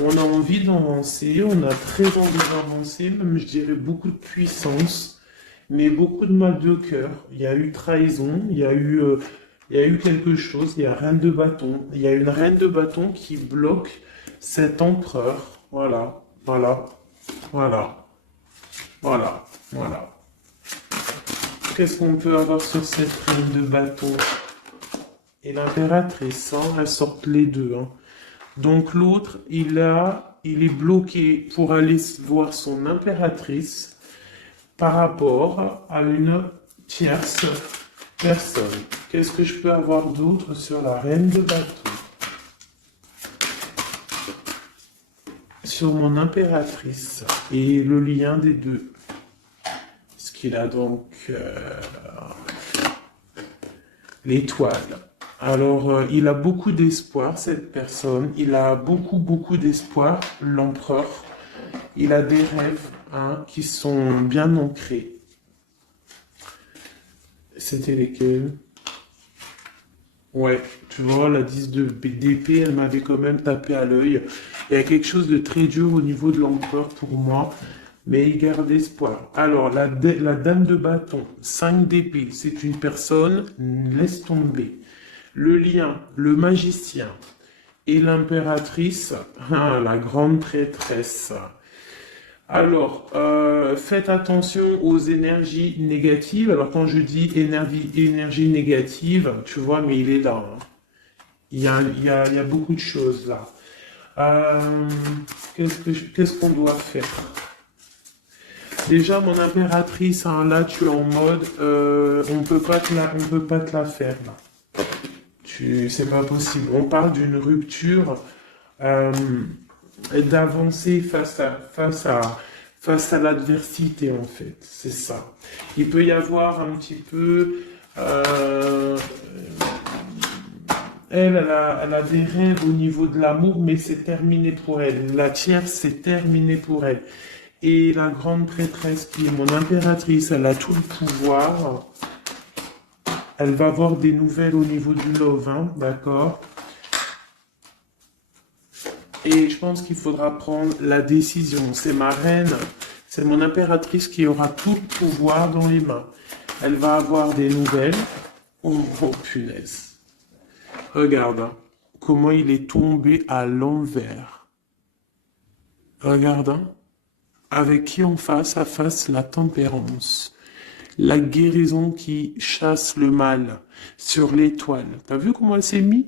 on a envie d'avancer, on a très envie d'avancer, même je dirais beaucoup de puissance, mais beaucoup de mal de cœur. Il y a eu trahison, il y a eu quelque chose, il y a reine de bâton. Il y a une reine de bâton qui bloque cet empereur. Voilà. Qu'est-ce qu'on peut avoir sur cette reine de bâton? Et l'impératrice, elles sortent les 2. Donc l'autre, il est bloqué pour aller voir son impératrice par rapport à une tierce personne. Qu'est-ce que je peux avoir d'autre sur la reine de bâton? Sur mon impératrice et le lien des deux. Ce qu'il a donc l'étoile. Alors, il a beaucoup d'espoir, cette personne. Il a beaucoup d'espoir, l'empereur. Il a des rêves qui sont bien ancrés. C'était lesquels? Ouais, tu vois, la 10 d'épée, elle m'avait quand même tapé à l'œil. Il y a quelque chose de très dur au niveau de l'empereur pour moi, mais il garde espoir. Alors, la dame de bâton, 5 d'épée, c'est une personne, laisse tomber. Le lien, le magicien et l'impératrice, la grande prêtresse. Alors, faites attention aux énergies négatives. Alors, quand je dis énergie négative, tu vois, mais il est là. Il y a beaucoup de choses là. Qu'est-ce qu'on doit faire? Déjà, mon impératrice, là, tu es en mode, on peut pas te la faire là. C'est pas possible. On parle d'une rupture. D'avancer face à l'adversité, en fait. C'est ça. Il peut y avoir un petit peu... elle a des rêves au niveau de l'amour, mais c'est terminé pour elle. La tierce, c'est terminé pour elle. Et la grande prêtresse, qui est mon impératrice, elle a tout le pouvoir. Elle va avoir des nouvelles au niveau du love, d'accord? Et je pense qu'il faudra prendre la décision. C'est ma reine, c'est mon impératrice qui aura tout le pouvoir dans les mains. Elle va avoir des nouvelles. Oh, punaise. Regarde comment il est tombé à l'envers. Regarde avec qui on face à face la tempérance. La guérison qui chasse le mal sur l'étoile. T'as vu comment elle s'est mise?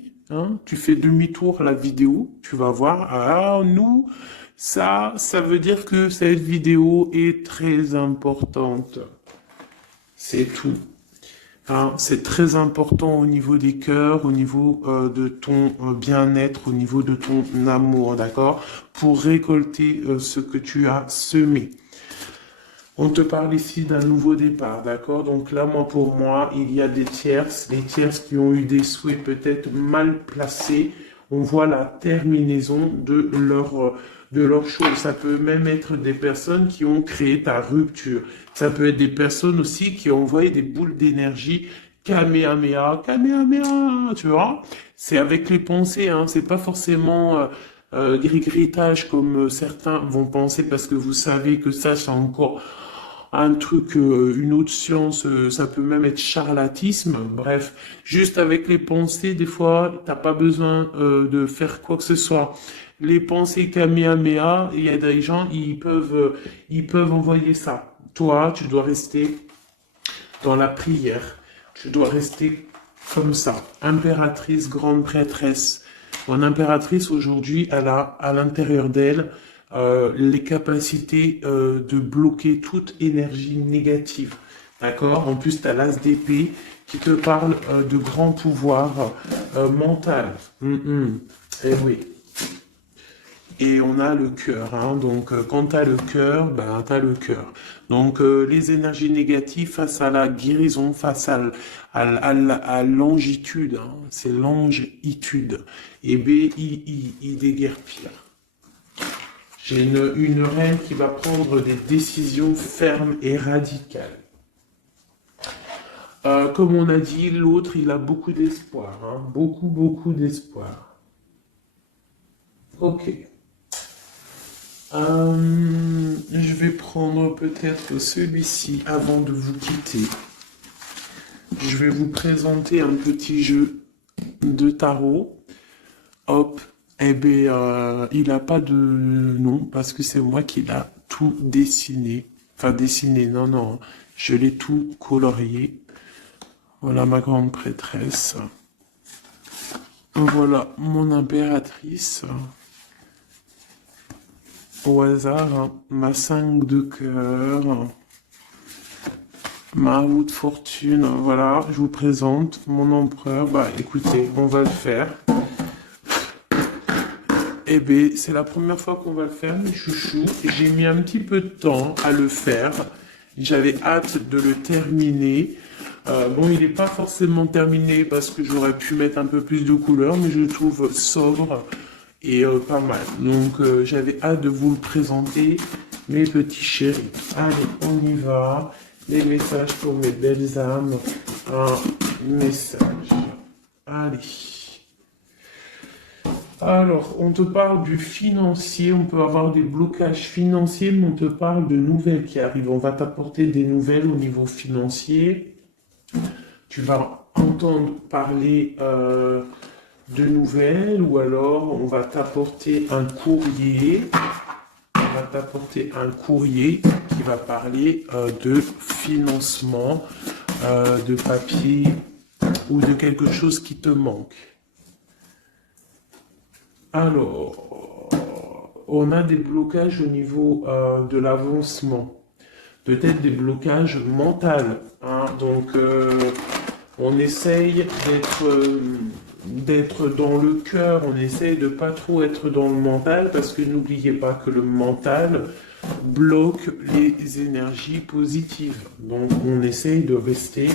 Tu fais demi-tour la vidéo, tu vas voir. Ah, nous, ça veut dire que cette vidéo est très importante. C'est tout. C'est très important au niveau des cœurs, au niveau de ton bien-être, au niveau de ton amour, d'accord? Pour récolter ce que tu as semé. On te parle ici d'un nouveau départ, d'accord? Donc là, pour moi, il y a des tierces qui ont eu des souhaits peut-être mal placés. On voit la terminaison de leur chose. Ça peut même être des personnes qui ont créé ta rupture. Ça peut être des personnes aussi qui ont envoyé des boules d'énergie. Kamehameha, Kamehameha, tu vois? C'est avec les pensées, c'est pas forcément gris-gritage comme certains vont penser parce que vous savez que ça, c'est encore un truc, une autre science, ça peut même être charlatisme. Bref, juste avec les pensées, des fois, t'as pas besoin de faire quoi que ce soit. Les pensées Kamehameha, il y a des gens, ils peuvent envoyer ça. Toi, tu dois rester dans la prière. Tu dois rester comme ça. Impératrice, grande prêtresse. Mon impératrice, aujourd'hui, elle a à l'intérieur d'elle les capacités de bloquer toute énergie négative. D'accord? En plus, tu as l'as d'épée qui te parle de grand pouvoir mental. Eh oui. Et on a le cœur. Donc, quand tu as le cœur, tu as le cœur. Donc, les énergies négatives face à la guérison, face à l'angitude, c'est l'angitude. Et B-I-I, déguerpir. J'ai une reine qui va prendre des décisions fermes et radicales. Comme on a dit, l'autre, il a beaucoup d'espoir. Beaucoup d'espoir. Ok. Je vais prendre peut-être celui-ci avant de vous quitter. Je vais vous présenter un petit jeu de tarot. Hop. Eh bien, il n'a pas de nom parce que c'est moi qui l'a tout dessiné. Enfin, dessiné, non. Je l'ai tout colorié. Voilà ma grande prêtresse. Voilà mon impératrice. Au hasard, ma 5 de cœur. Ma roue de fortune, voilà, je vous présente mon empereur. Bah écoutez, on va le faire. Eh bien, c'est la première fois qu'on va le faire, mes chouchous. J'ai mis un petit peu de temps à le faire. J'avais hâte de le terminer. Bon, il n'est pas forcément terminé parce que j'aurais pu mettre un peu plus de couleurs, mais je le trouve sobre et pas mal. Donc, j'avais hâte de vous le présenter, mes petits chéris. Allez, on y va. Les messages pour mes belles âmes. Un message. Allez. Alors, on te parle du financier, on peut avoir des blocages financiers, mais on te parle de nouvelles qui arrivent. On va t'apporter des nouvelles au niveau financier. Tu vas entendre parler de nouvelles ou alors on va t'apporter un courrier. On va t'apporter un courrier qui va parler de financement, de papier ou de quelque chose qui te manque. Alors, on a des blocages au niveau de l'avancement, peut-être des blocages mentaux, hein. Donc, on essaye d'être dans le cœur, on essaye de pas trop être dans le mental, parce que n'oubliez pas que le mental bloque les énergies positives. Donc, on essaye de rester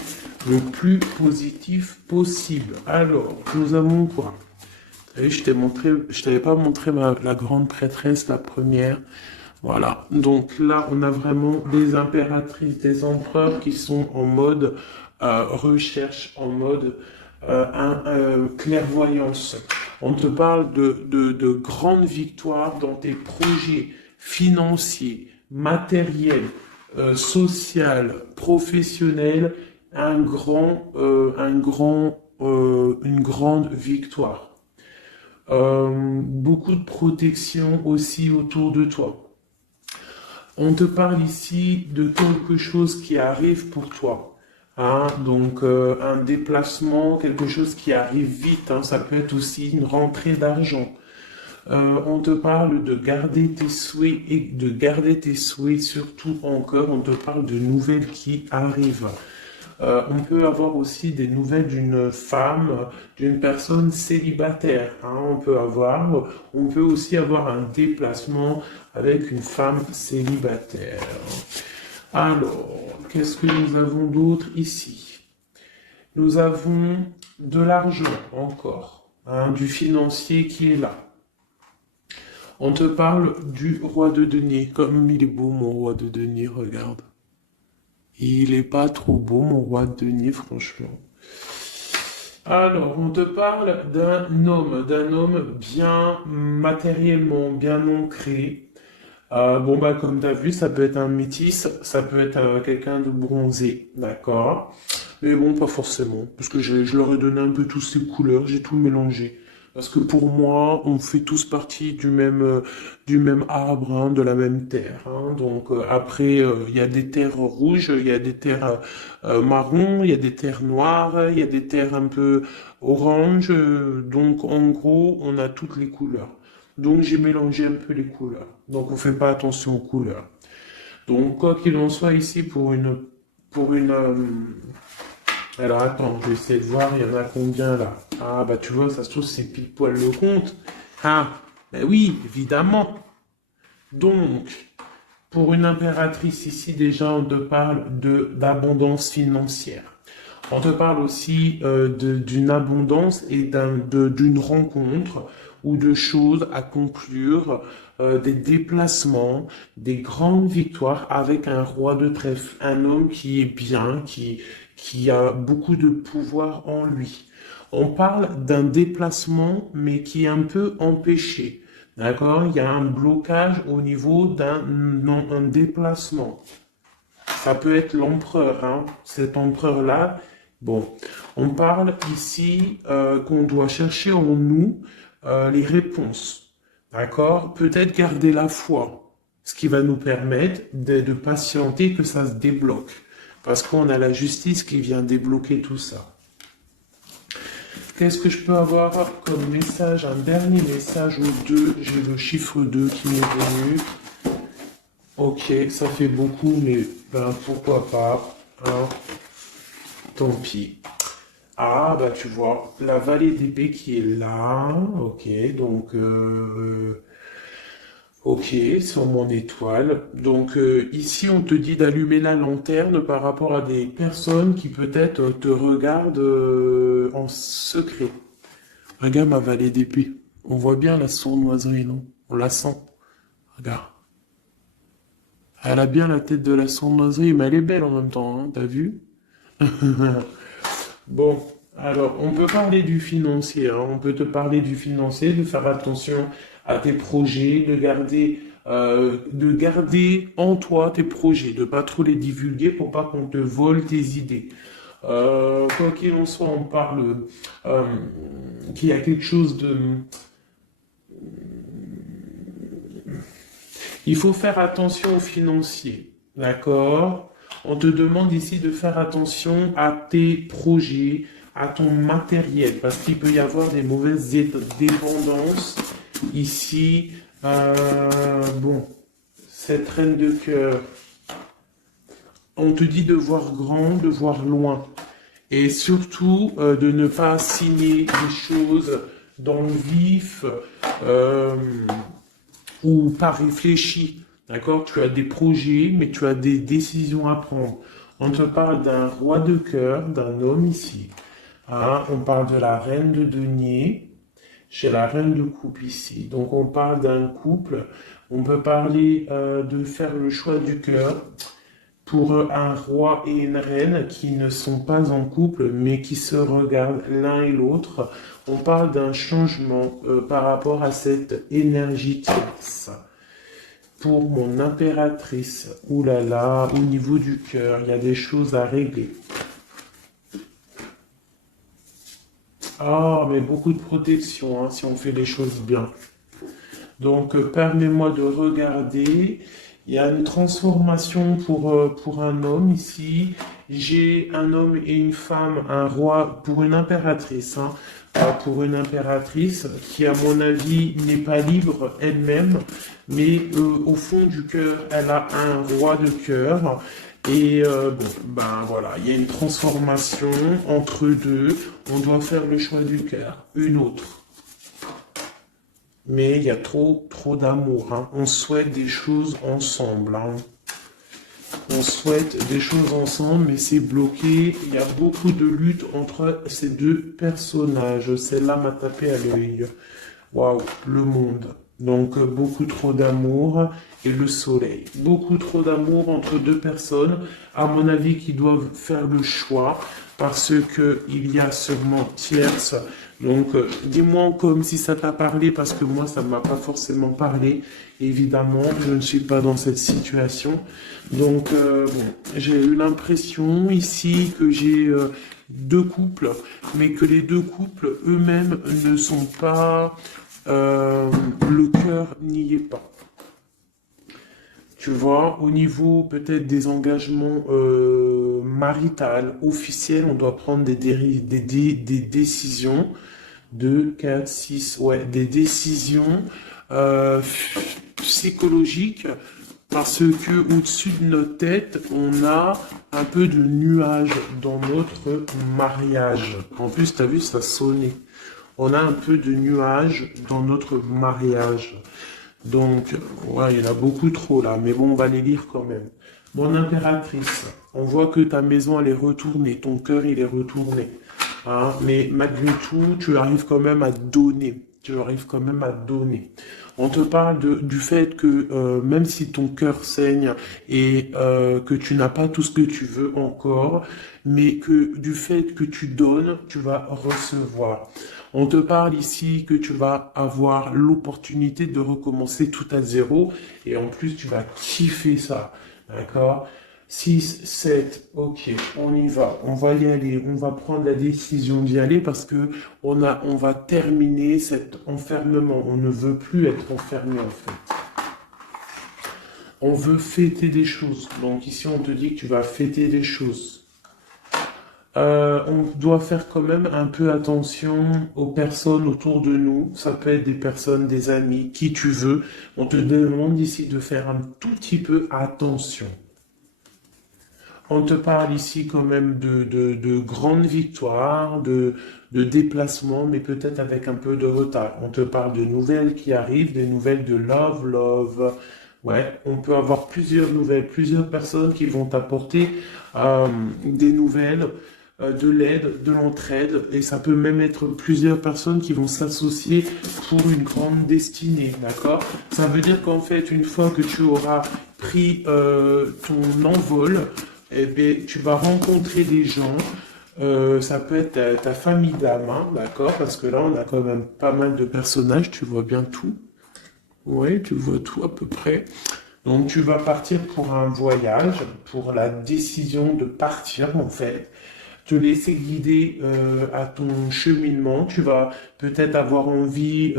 le plus positif possible. Alors, nous avons quoi? Et je t'avais pas montré la grande prêtresse, la première. Voilà. Donc là, on a vraiment des impératrices, des empereurs qui sont en mode recherche, en mode clairvoyance. On te parle de grandes victoires dans tes projets financiers, matériels, social, professionnels, une grande victoire. Beaucoup de protection aussi autour de toi. On te parle ici de quelque chose qui arrive pour toi. Hein, donc un déplacement, quelque chose qui arrive vite. Hein, ça peut être aussi une rentrée d'argent. On te parle de garder tes souhaits et de garder tes souhaits surtout encore. On te parle de nouvelles qui arrivent. On peut avoir aussi des nouvelles d'une femme, d'une personne célibataire. Hein, on peut aussi avoir un déplacement avec une femme célibataire. Alors, qu'est-ce que nous avons d'autre ici? Nous avons de l'argent encore, hein, du financier qui est là. On te parle du roi de denier. Comme il est beau mon roi de denier, regarde. Il est pas trop beau, mon roi de denier, franchement. Alors, on te parle d'un homme bien matériellement, bien ancré. Bon, bah, comme tu as vu, ça peut être un métis, ça peut être quelqu'un de bronzé, d'accord? Mais bon, pas forcément, parce que je leur ai donné un peu toutes ces couleurs, j'ai tout mélangé. Parce que pour moi, on fait tous partie du même arbre, hein, de la même terre. Hein. Donc après, il y a des terres rouges, il y a des terres marron, il y a des terres noires, il y a des terres un peu orange. Donc en gros, on a toutes les couleurs. Donc j'ai mélangé un peu les couleurs. Donc on fait pas attention aux couleurs. Donc quoi qu'il en soit ici pour une alors attends, je vais essayer de voir, il y en a combien là? Ah bah tu vois, ça se trouve c'est pile poil le compte. Ah, ben oui, évidemment. Donc, pour une impératrice ici, déjà on te parle d'abondance financière. On te parle aussi d'une abondance et d'une rencontre ou de choses à conclure, des déplacements, des grandes victoires avec un roi de trèfle, un homme qui est bien, qui a beaucoup de pouvoir en lui. On parle d'un déplacement, mais qui est un peu empêché. D'accord? Il y a un blocage au niveau un déplacement. Ça peut être l'empereur, hein, cet empereur-là. Bon, on parle ici qu'on doit chercher en nous les réponses. D'accord? Peut-être garder la foi, ce qui va nous permettre de patienter que ça se débloque. Parce qu'on a la justice qui vient débloquer tout ça. Qu'est-ce que je peux avoir comme message? Un dernier message au 2. J'ai le chiffre 2 qui m'est venu. Ok, ça fait beaucoup, mais ben, pourquoi pas. Hein, tant pis. Ah, bah tu vois, la vallée d'épée qui est là. Ok, donc ok, sur mon étoile. Donc ici, on te dit d'allumer la lanterne par rapport à des personnes qui peut-être te regardent en secret. Regarde ma vallée d'épée. On voit bien la sournoiserie, non? On la sent. Regarde. Elle a bien la tête de la sournoiserie, mais elle est belle en même temps, hein, t'as vu? Bon, alors, on peut parler du financier, hein, on peut te parler du financier, de faire attention à tes projets, de garder en toi tes projets, de pas trop les divulguer pour pas qu'on te vole tes idées. Quoi qu'il en soit, on parle euh, qu'il y a quelque chose de... Il faut faire attention aux financiers, d'accord? On te demande ici de faire attention à tes projets, à ton matériel, parce qu'il peut y avoir des mauvaises dépendances. Ici, bon, cette reine de cœur, on te dit de voir grand, de voir loin. Et surtout, de ne pas signer des choses dans le vif, euh, ou pas réfléchi. D'accord? Tu as des projets, mais tu as des décisions à prendre. On te parle d'un roi de cœur, d'un homme ici. Hein, on parle de la reine de denier, chez la reine de coupe ici. Donc on parle d'un couple. On peut parler de faire le choix du cœur pour un roi et une reine qui ne sont pas en couple, mais qui se regardent l'un et l'autre. On parle d'un changement par rapport à cette énergie tierce. Pour mon impératrice, oulala, au niveau du cœur, il y a des choses à régler. Ah, mais beaucoup de protection, hein, si on fait les choses bien. Donc, permets-moi de regarder. Il y a une transformation pour un homme ici. J'ai un homme et une femme, un roi pour une impératrice, hein, pour une impératrice qui, à mon avis, n'est pas libre elle-même, mais au fond du cœur, elle a un roi de cœur. Et bon, ben voilà, il y a une transformation entre deux. On doit faire le choix du cœur, une autre. Mais il y a trop d'amour, hein. On souhaite des choses ensemble, hein. On souhaite des choses ensemble, mais c'est bloqué. Il y a beaucoup de lutte entre ces deux personnages. Celle-là m'a tapé à l'œil. Waouh, le monde. Donc beaucoup trop d'amour et le soleil. Beaucoup trop d'amour entre deux personnes, à mon avis, qui doivent faire le choix parce que il y a sûrement tierce. Donc dis-moi comme si ça t'a parlé parce que moi ça ne m'a pas forcément parlé. Évidemment, je ne suis pas dans cette situation. Donc bon, j'ai eu l'impression ici que j'ai deux couples, mais que les deux couples eux-mêmes ne sont pas le cœur n'y est pas. Tu vois, au niveau peut-être des engagements maritales, officiels, on doit prendre des décisions. 2, 4, 6, ouais, des décisions psychologiques parce que au-dessus de notre tête, on a un peu de nuages dans notre mariage. En plus, tu as vu, ça sonnait. On a un peu de nuages dans notre mariage. Donc, ouais, il y en a beaucoup trop là, mais bon, on va les lire quand même. Mon impératrice, on voit que ta maison, elle est retournée, ton cœur, il est retourné. Hein, mais malgré tout, tu arrives quand même à donner. Tu arrives quand même à donner. On te parle du fait que même si ton cœur saigne et que tu n'as pas tout ce que tu veux encore, mais que du fait que tu donnes, tu vas recevoir. On te parle ici que tu vas avoir l'opportunité de recommencer tout à zéro et en plus tu vas kiffer ça. D'accord? 6, 7, ok, on y va, on va y aller, on va prendre la décision d'y aller parce que on va terminer cet enfermement. On ne veut plus être enfermé en fait. On veut fêter des choses. Donc ici on te dit que tu vas fêter des choses. On doit faire quand même un peu attention aux personnes autour de nous. Ça peut être des personnes, des amis, qui tu veux. On te demande ici de faire un tout petit peu attention. On te parle ici quand même de grandes victoires, de déplacements, mais peut-être avec un peu de retard. On te parle de nouvelles qui arrivent, des nouvelles de love. Ouais, on peut avoir plusieurs nouvelles, plusieurs personnes qui vont t'apporter des nouvelles, de l'aide, de l'entraide, et ça peut même être plusieurs personnes qui vont s'associer pour une grande destinée, d'accord? Ça veut dire qu'en fait, une fois que tu auras pris ton envol, eh bien, tu vas rencontrer des gens. Ça peut être ta famille d'âme, hein, d'accord? Parce que là, on a quand même pas mal de personnages, tu vois bien tout. Oui, tu vois tout à peu près. Donc, tu vas partir pour un voyage, pour la décision de partir, en fait. Te laisser guider à ton cheminement. Tu vas peut-être avoir envie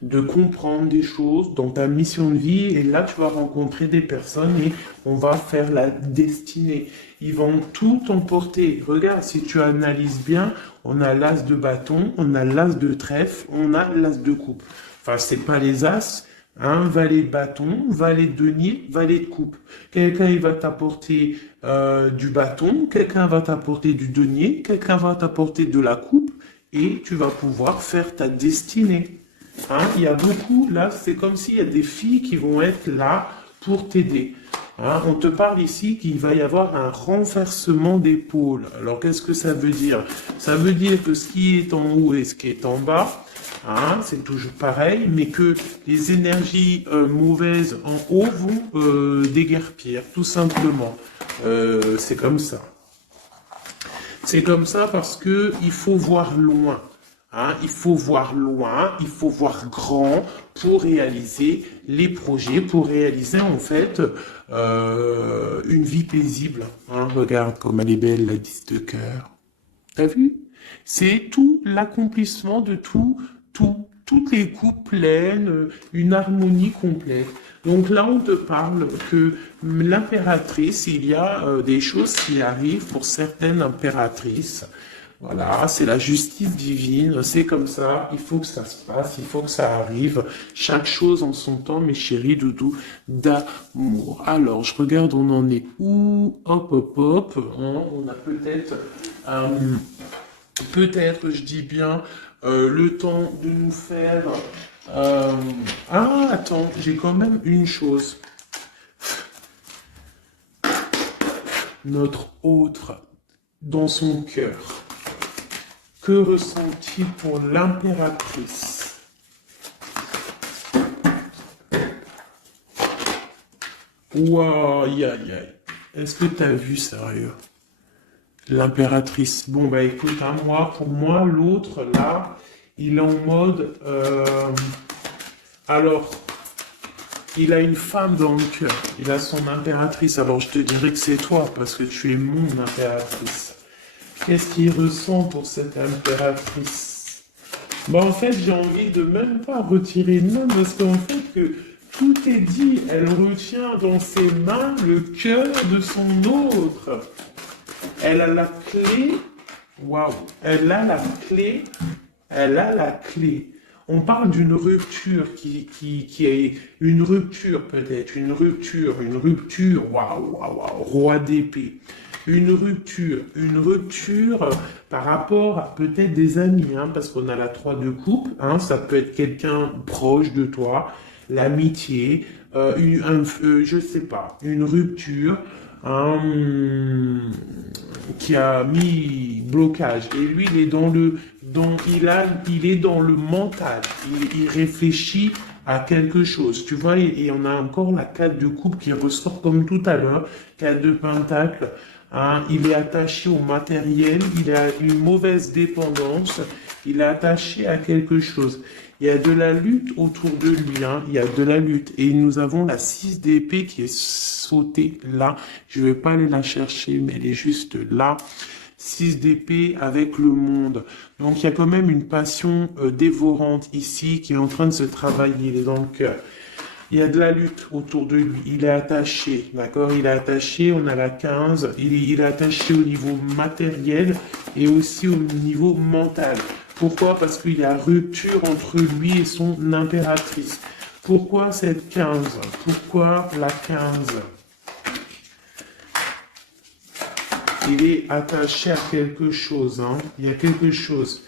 de comprendre des choses dans ta mission de vie et là tu vas rencontrer des personnes et on va faire la destinée. Ils vont tout emporter. Regarde, si tu analyses bien, on a l'as de bâton, on a l'as de trèfle, on a l'as de coupe. Enfin, c'est pas les as, hein, valet de bâton, valet de denier, valet de coupe. Quelqu'un il va t'apporter du bâton, quelqu'un va t'apporter du denier, quelqu'un va t'apporter de la coupe et tu vas pouvoir faire ta destinée. Hein, il y a beaucoup, là, c'est comme s'il y a des filles qui vont être là pour t'aider. Hein, on te parle ici qu'il va y avoir un renversement d'épaule. Alors, qu'est-ce que ça veut dire? Ça veut dire que ce qui est en haut et ce qui est en bas, hein, c'est toujours pareil, mais que les énergies mauvaises en haut vont déguerpir, tout simplement. C'est comme ça. C'est comme ça parce que il faut voir loin. Hein, il faut voir loin, il faut voir grand pour réaliser les projets, pour réaliser en fait une vie paisible. Hein, regarde comme elle est belle, la 10 de cœur. T'as vu? C'est tout l'accomplissement de toutes les coupes pleines, une harmonie complète. Donc là, on te parle que l'impératrice, il y a des choses qui arrivent pour certaines impératrices. Voilà, c'est la justice divine, c'est comme ça, il faut que ça se passe, il faut que ça arrive. Chaque chose en son temps, mes chéris doudous, d'amour. Alors, je regarde, on en est où? Hop, hein, on a peut-être, je dis bien, le temps de nous faire... Ah, attends, j'ai quand même une chose. Notre autre, dans son cœur. Que ressent-il pour l'impératrice? Waouh, aïe, aïe, aïe. Est-ce que t'as vu, sérieux? L'impératrice. Bon, bah écoute, hein, pour moi, l'autre, là, il est en mode... alors, il a une femme dans le cœur. Il a son impératrice. Alors, je te dirais que c'est toi, parce que tu es mon impératrice. Qu'est-ce qu'il ressent pour cette impératrice? Bah en fait, j'ai envie de même pas retirer de main parce qu'en fait, que tout est dit. Elle retient dans ses mains le cœur de son autre. Elle a la clé. Waouh! Elle a la clé. Elle a la clé. On parle d'une rupture qui est une rupture peut-être, une rupture, waouh, roi d'épée. Une rupture par rapport à peut-être des amis, hein, parce qu'on a la 3 de coupe, hein, ça peut être quelqu'un proche de toi, l'amitié, je sais pas, une rupture, hein, qui a mis blocage. Et lui, il est il est dans le mental, il réfléchit à quelque chose, tu vois, et on a encore la 4 de coupe qui ressort comme tout à l'heure, 4 de pentacle. Hein, il est attaché au matériel, il a une mauvaise dépendance, il est attaché à quelque chose. Il y a de la lutte autour de lui, hein, il y a de la lutte. Et nous avons la 6 d'épée qui est sautée là. Je vais pas aller la chercher, mais elle est juste là. 6 d'épée avec le monde. Donc il y a quand même une passion dévorante ici qui est en train de se travailler, il est dans le cœur. Il y a de la lutte autour de lui. Il est attaché, d'accord? Il est attaché, on a la 15. Il est attaché au niveau matériel et aussi au niveau mental. Pourquoi? Parce qu'il y a rupture entre lui et son impératrice. Pourquoi cette 15? Pourquoi la 15? Il est attaché à quelque chose, hein. Il y a quelque chose.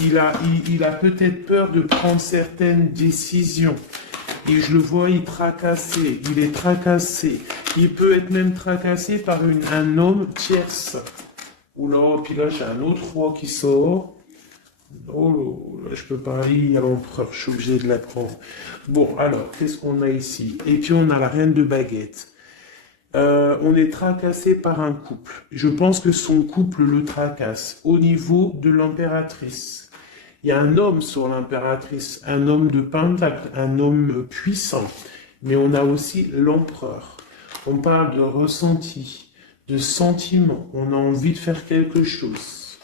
Il a peut-être peur de prendre certaines décisions. Et je le vois, il est tracassé. Il peut être même tracassé par un homme tierce. Oula, puis là, j'ai un autre roi qui sort. Oh, là, je peux pas lire à l'empereur, je suis obligé de la prendre. Bon, alors, qu'est-ce qu'on a ici? Et puis, on a la reine de baguette. On est tracassé par un couple. Je pense que son couple le tracasse au niveau de l'impératrice. Il y a un homme sur l'impératrice, un homme de pentacle, un homme puissant. Mais on a aussi l'empereur. On parle de ressenti, de sentiment. On a envie de faire quelque chose.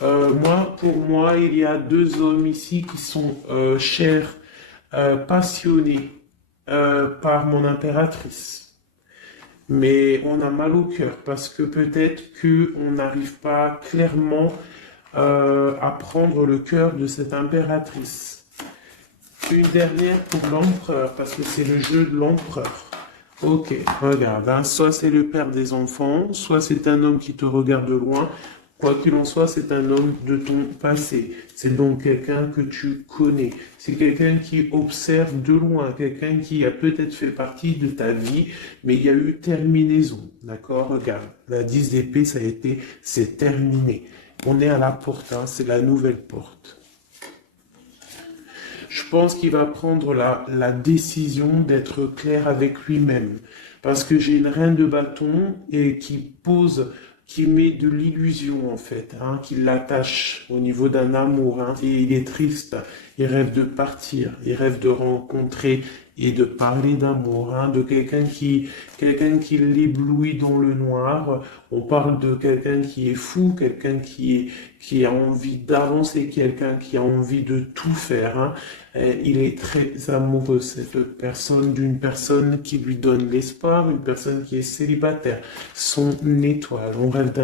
Pour moi, il y a deux hommes ici qui sont chers, passionnés par mon impératrice. Mais on a mal au cœur parce que peut-être qu'on n'arrive pas clairement à prendre le cœur de cette impératrice. Une dernière pour l'empereur, parce que c'est le jeu de l'empereur. Ok, regarde, hein, soit c'est le père des enfants, soit c'est un homme qui te regarde de loin. Quoi qu'il en soit, c'est un homme de ton passé. C'est donc quelqu'un que tu connais. C'est quelqu'un qui observe de loin, quelqu'un qui a peut-être fait partie de ta vie, mais il y a eu terminaison. D'accord? Regarde, la 10 d'épée, c'est terminé. On est à la porte, hein, c'est la nouvelle porte. Je pense qu'il va prendre la décision d'être clair avec lui-même. Parce que j'ai une reine de bâton et qui met de l'illusion en fait, hein, qui l'attache au niveau d'un amour, hein, et il est triste, il rêve de partir, il rêve de rencontrer et de parler d'amour, hein, de quelqu'un qui l'éblouit dans le noir. On parle de quelqu'un qui est fou, quelqu'un qui a envie d'avancer, quelqu'un qui a envie de tout faire, hein. Il est très amoureux, cette personne, d'une personne qui lui donne l'espoir, une personne qui est célibataire, son étoile. On rêve d'un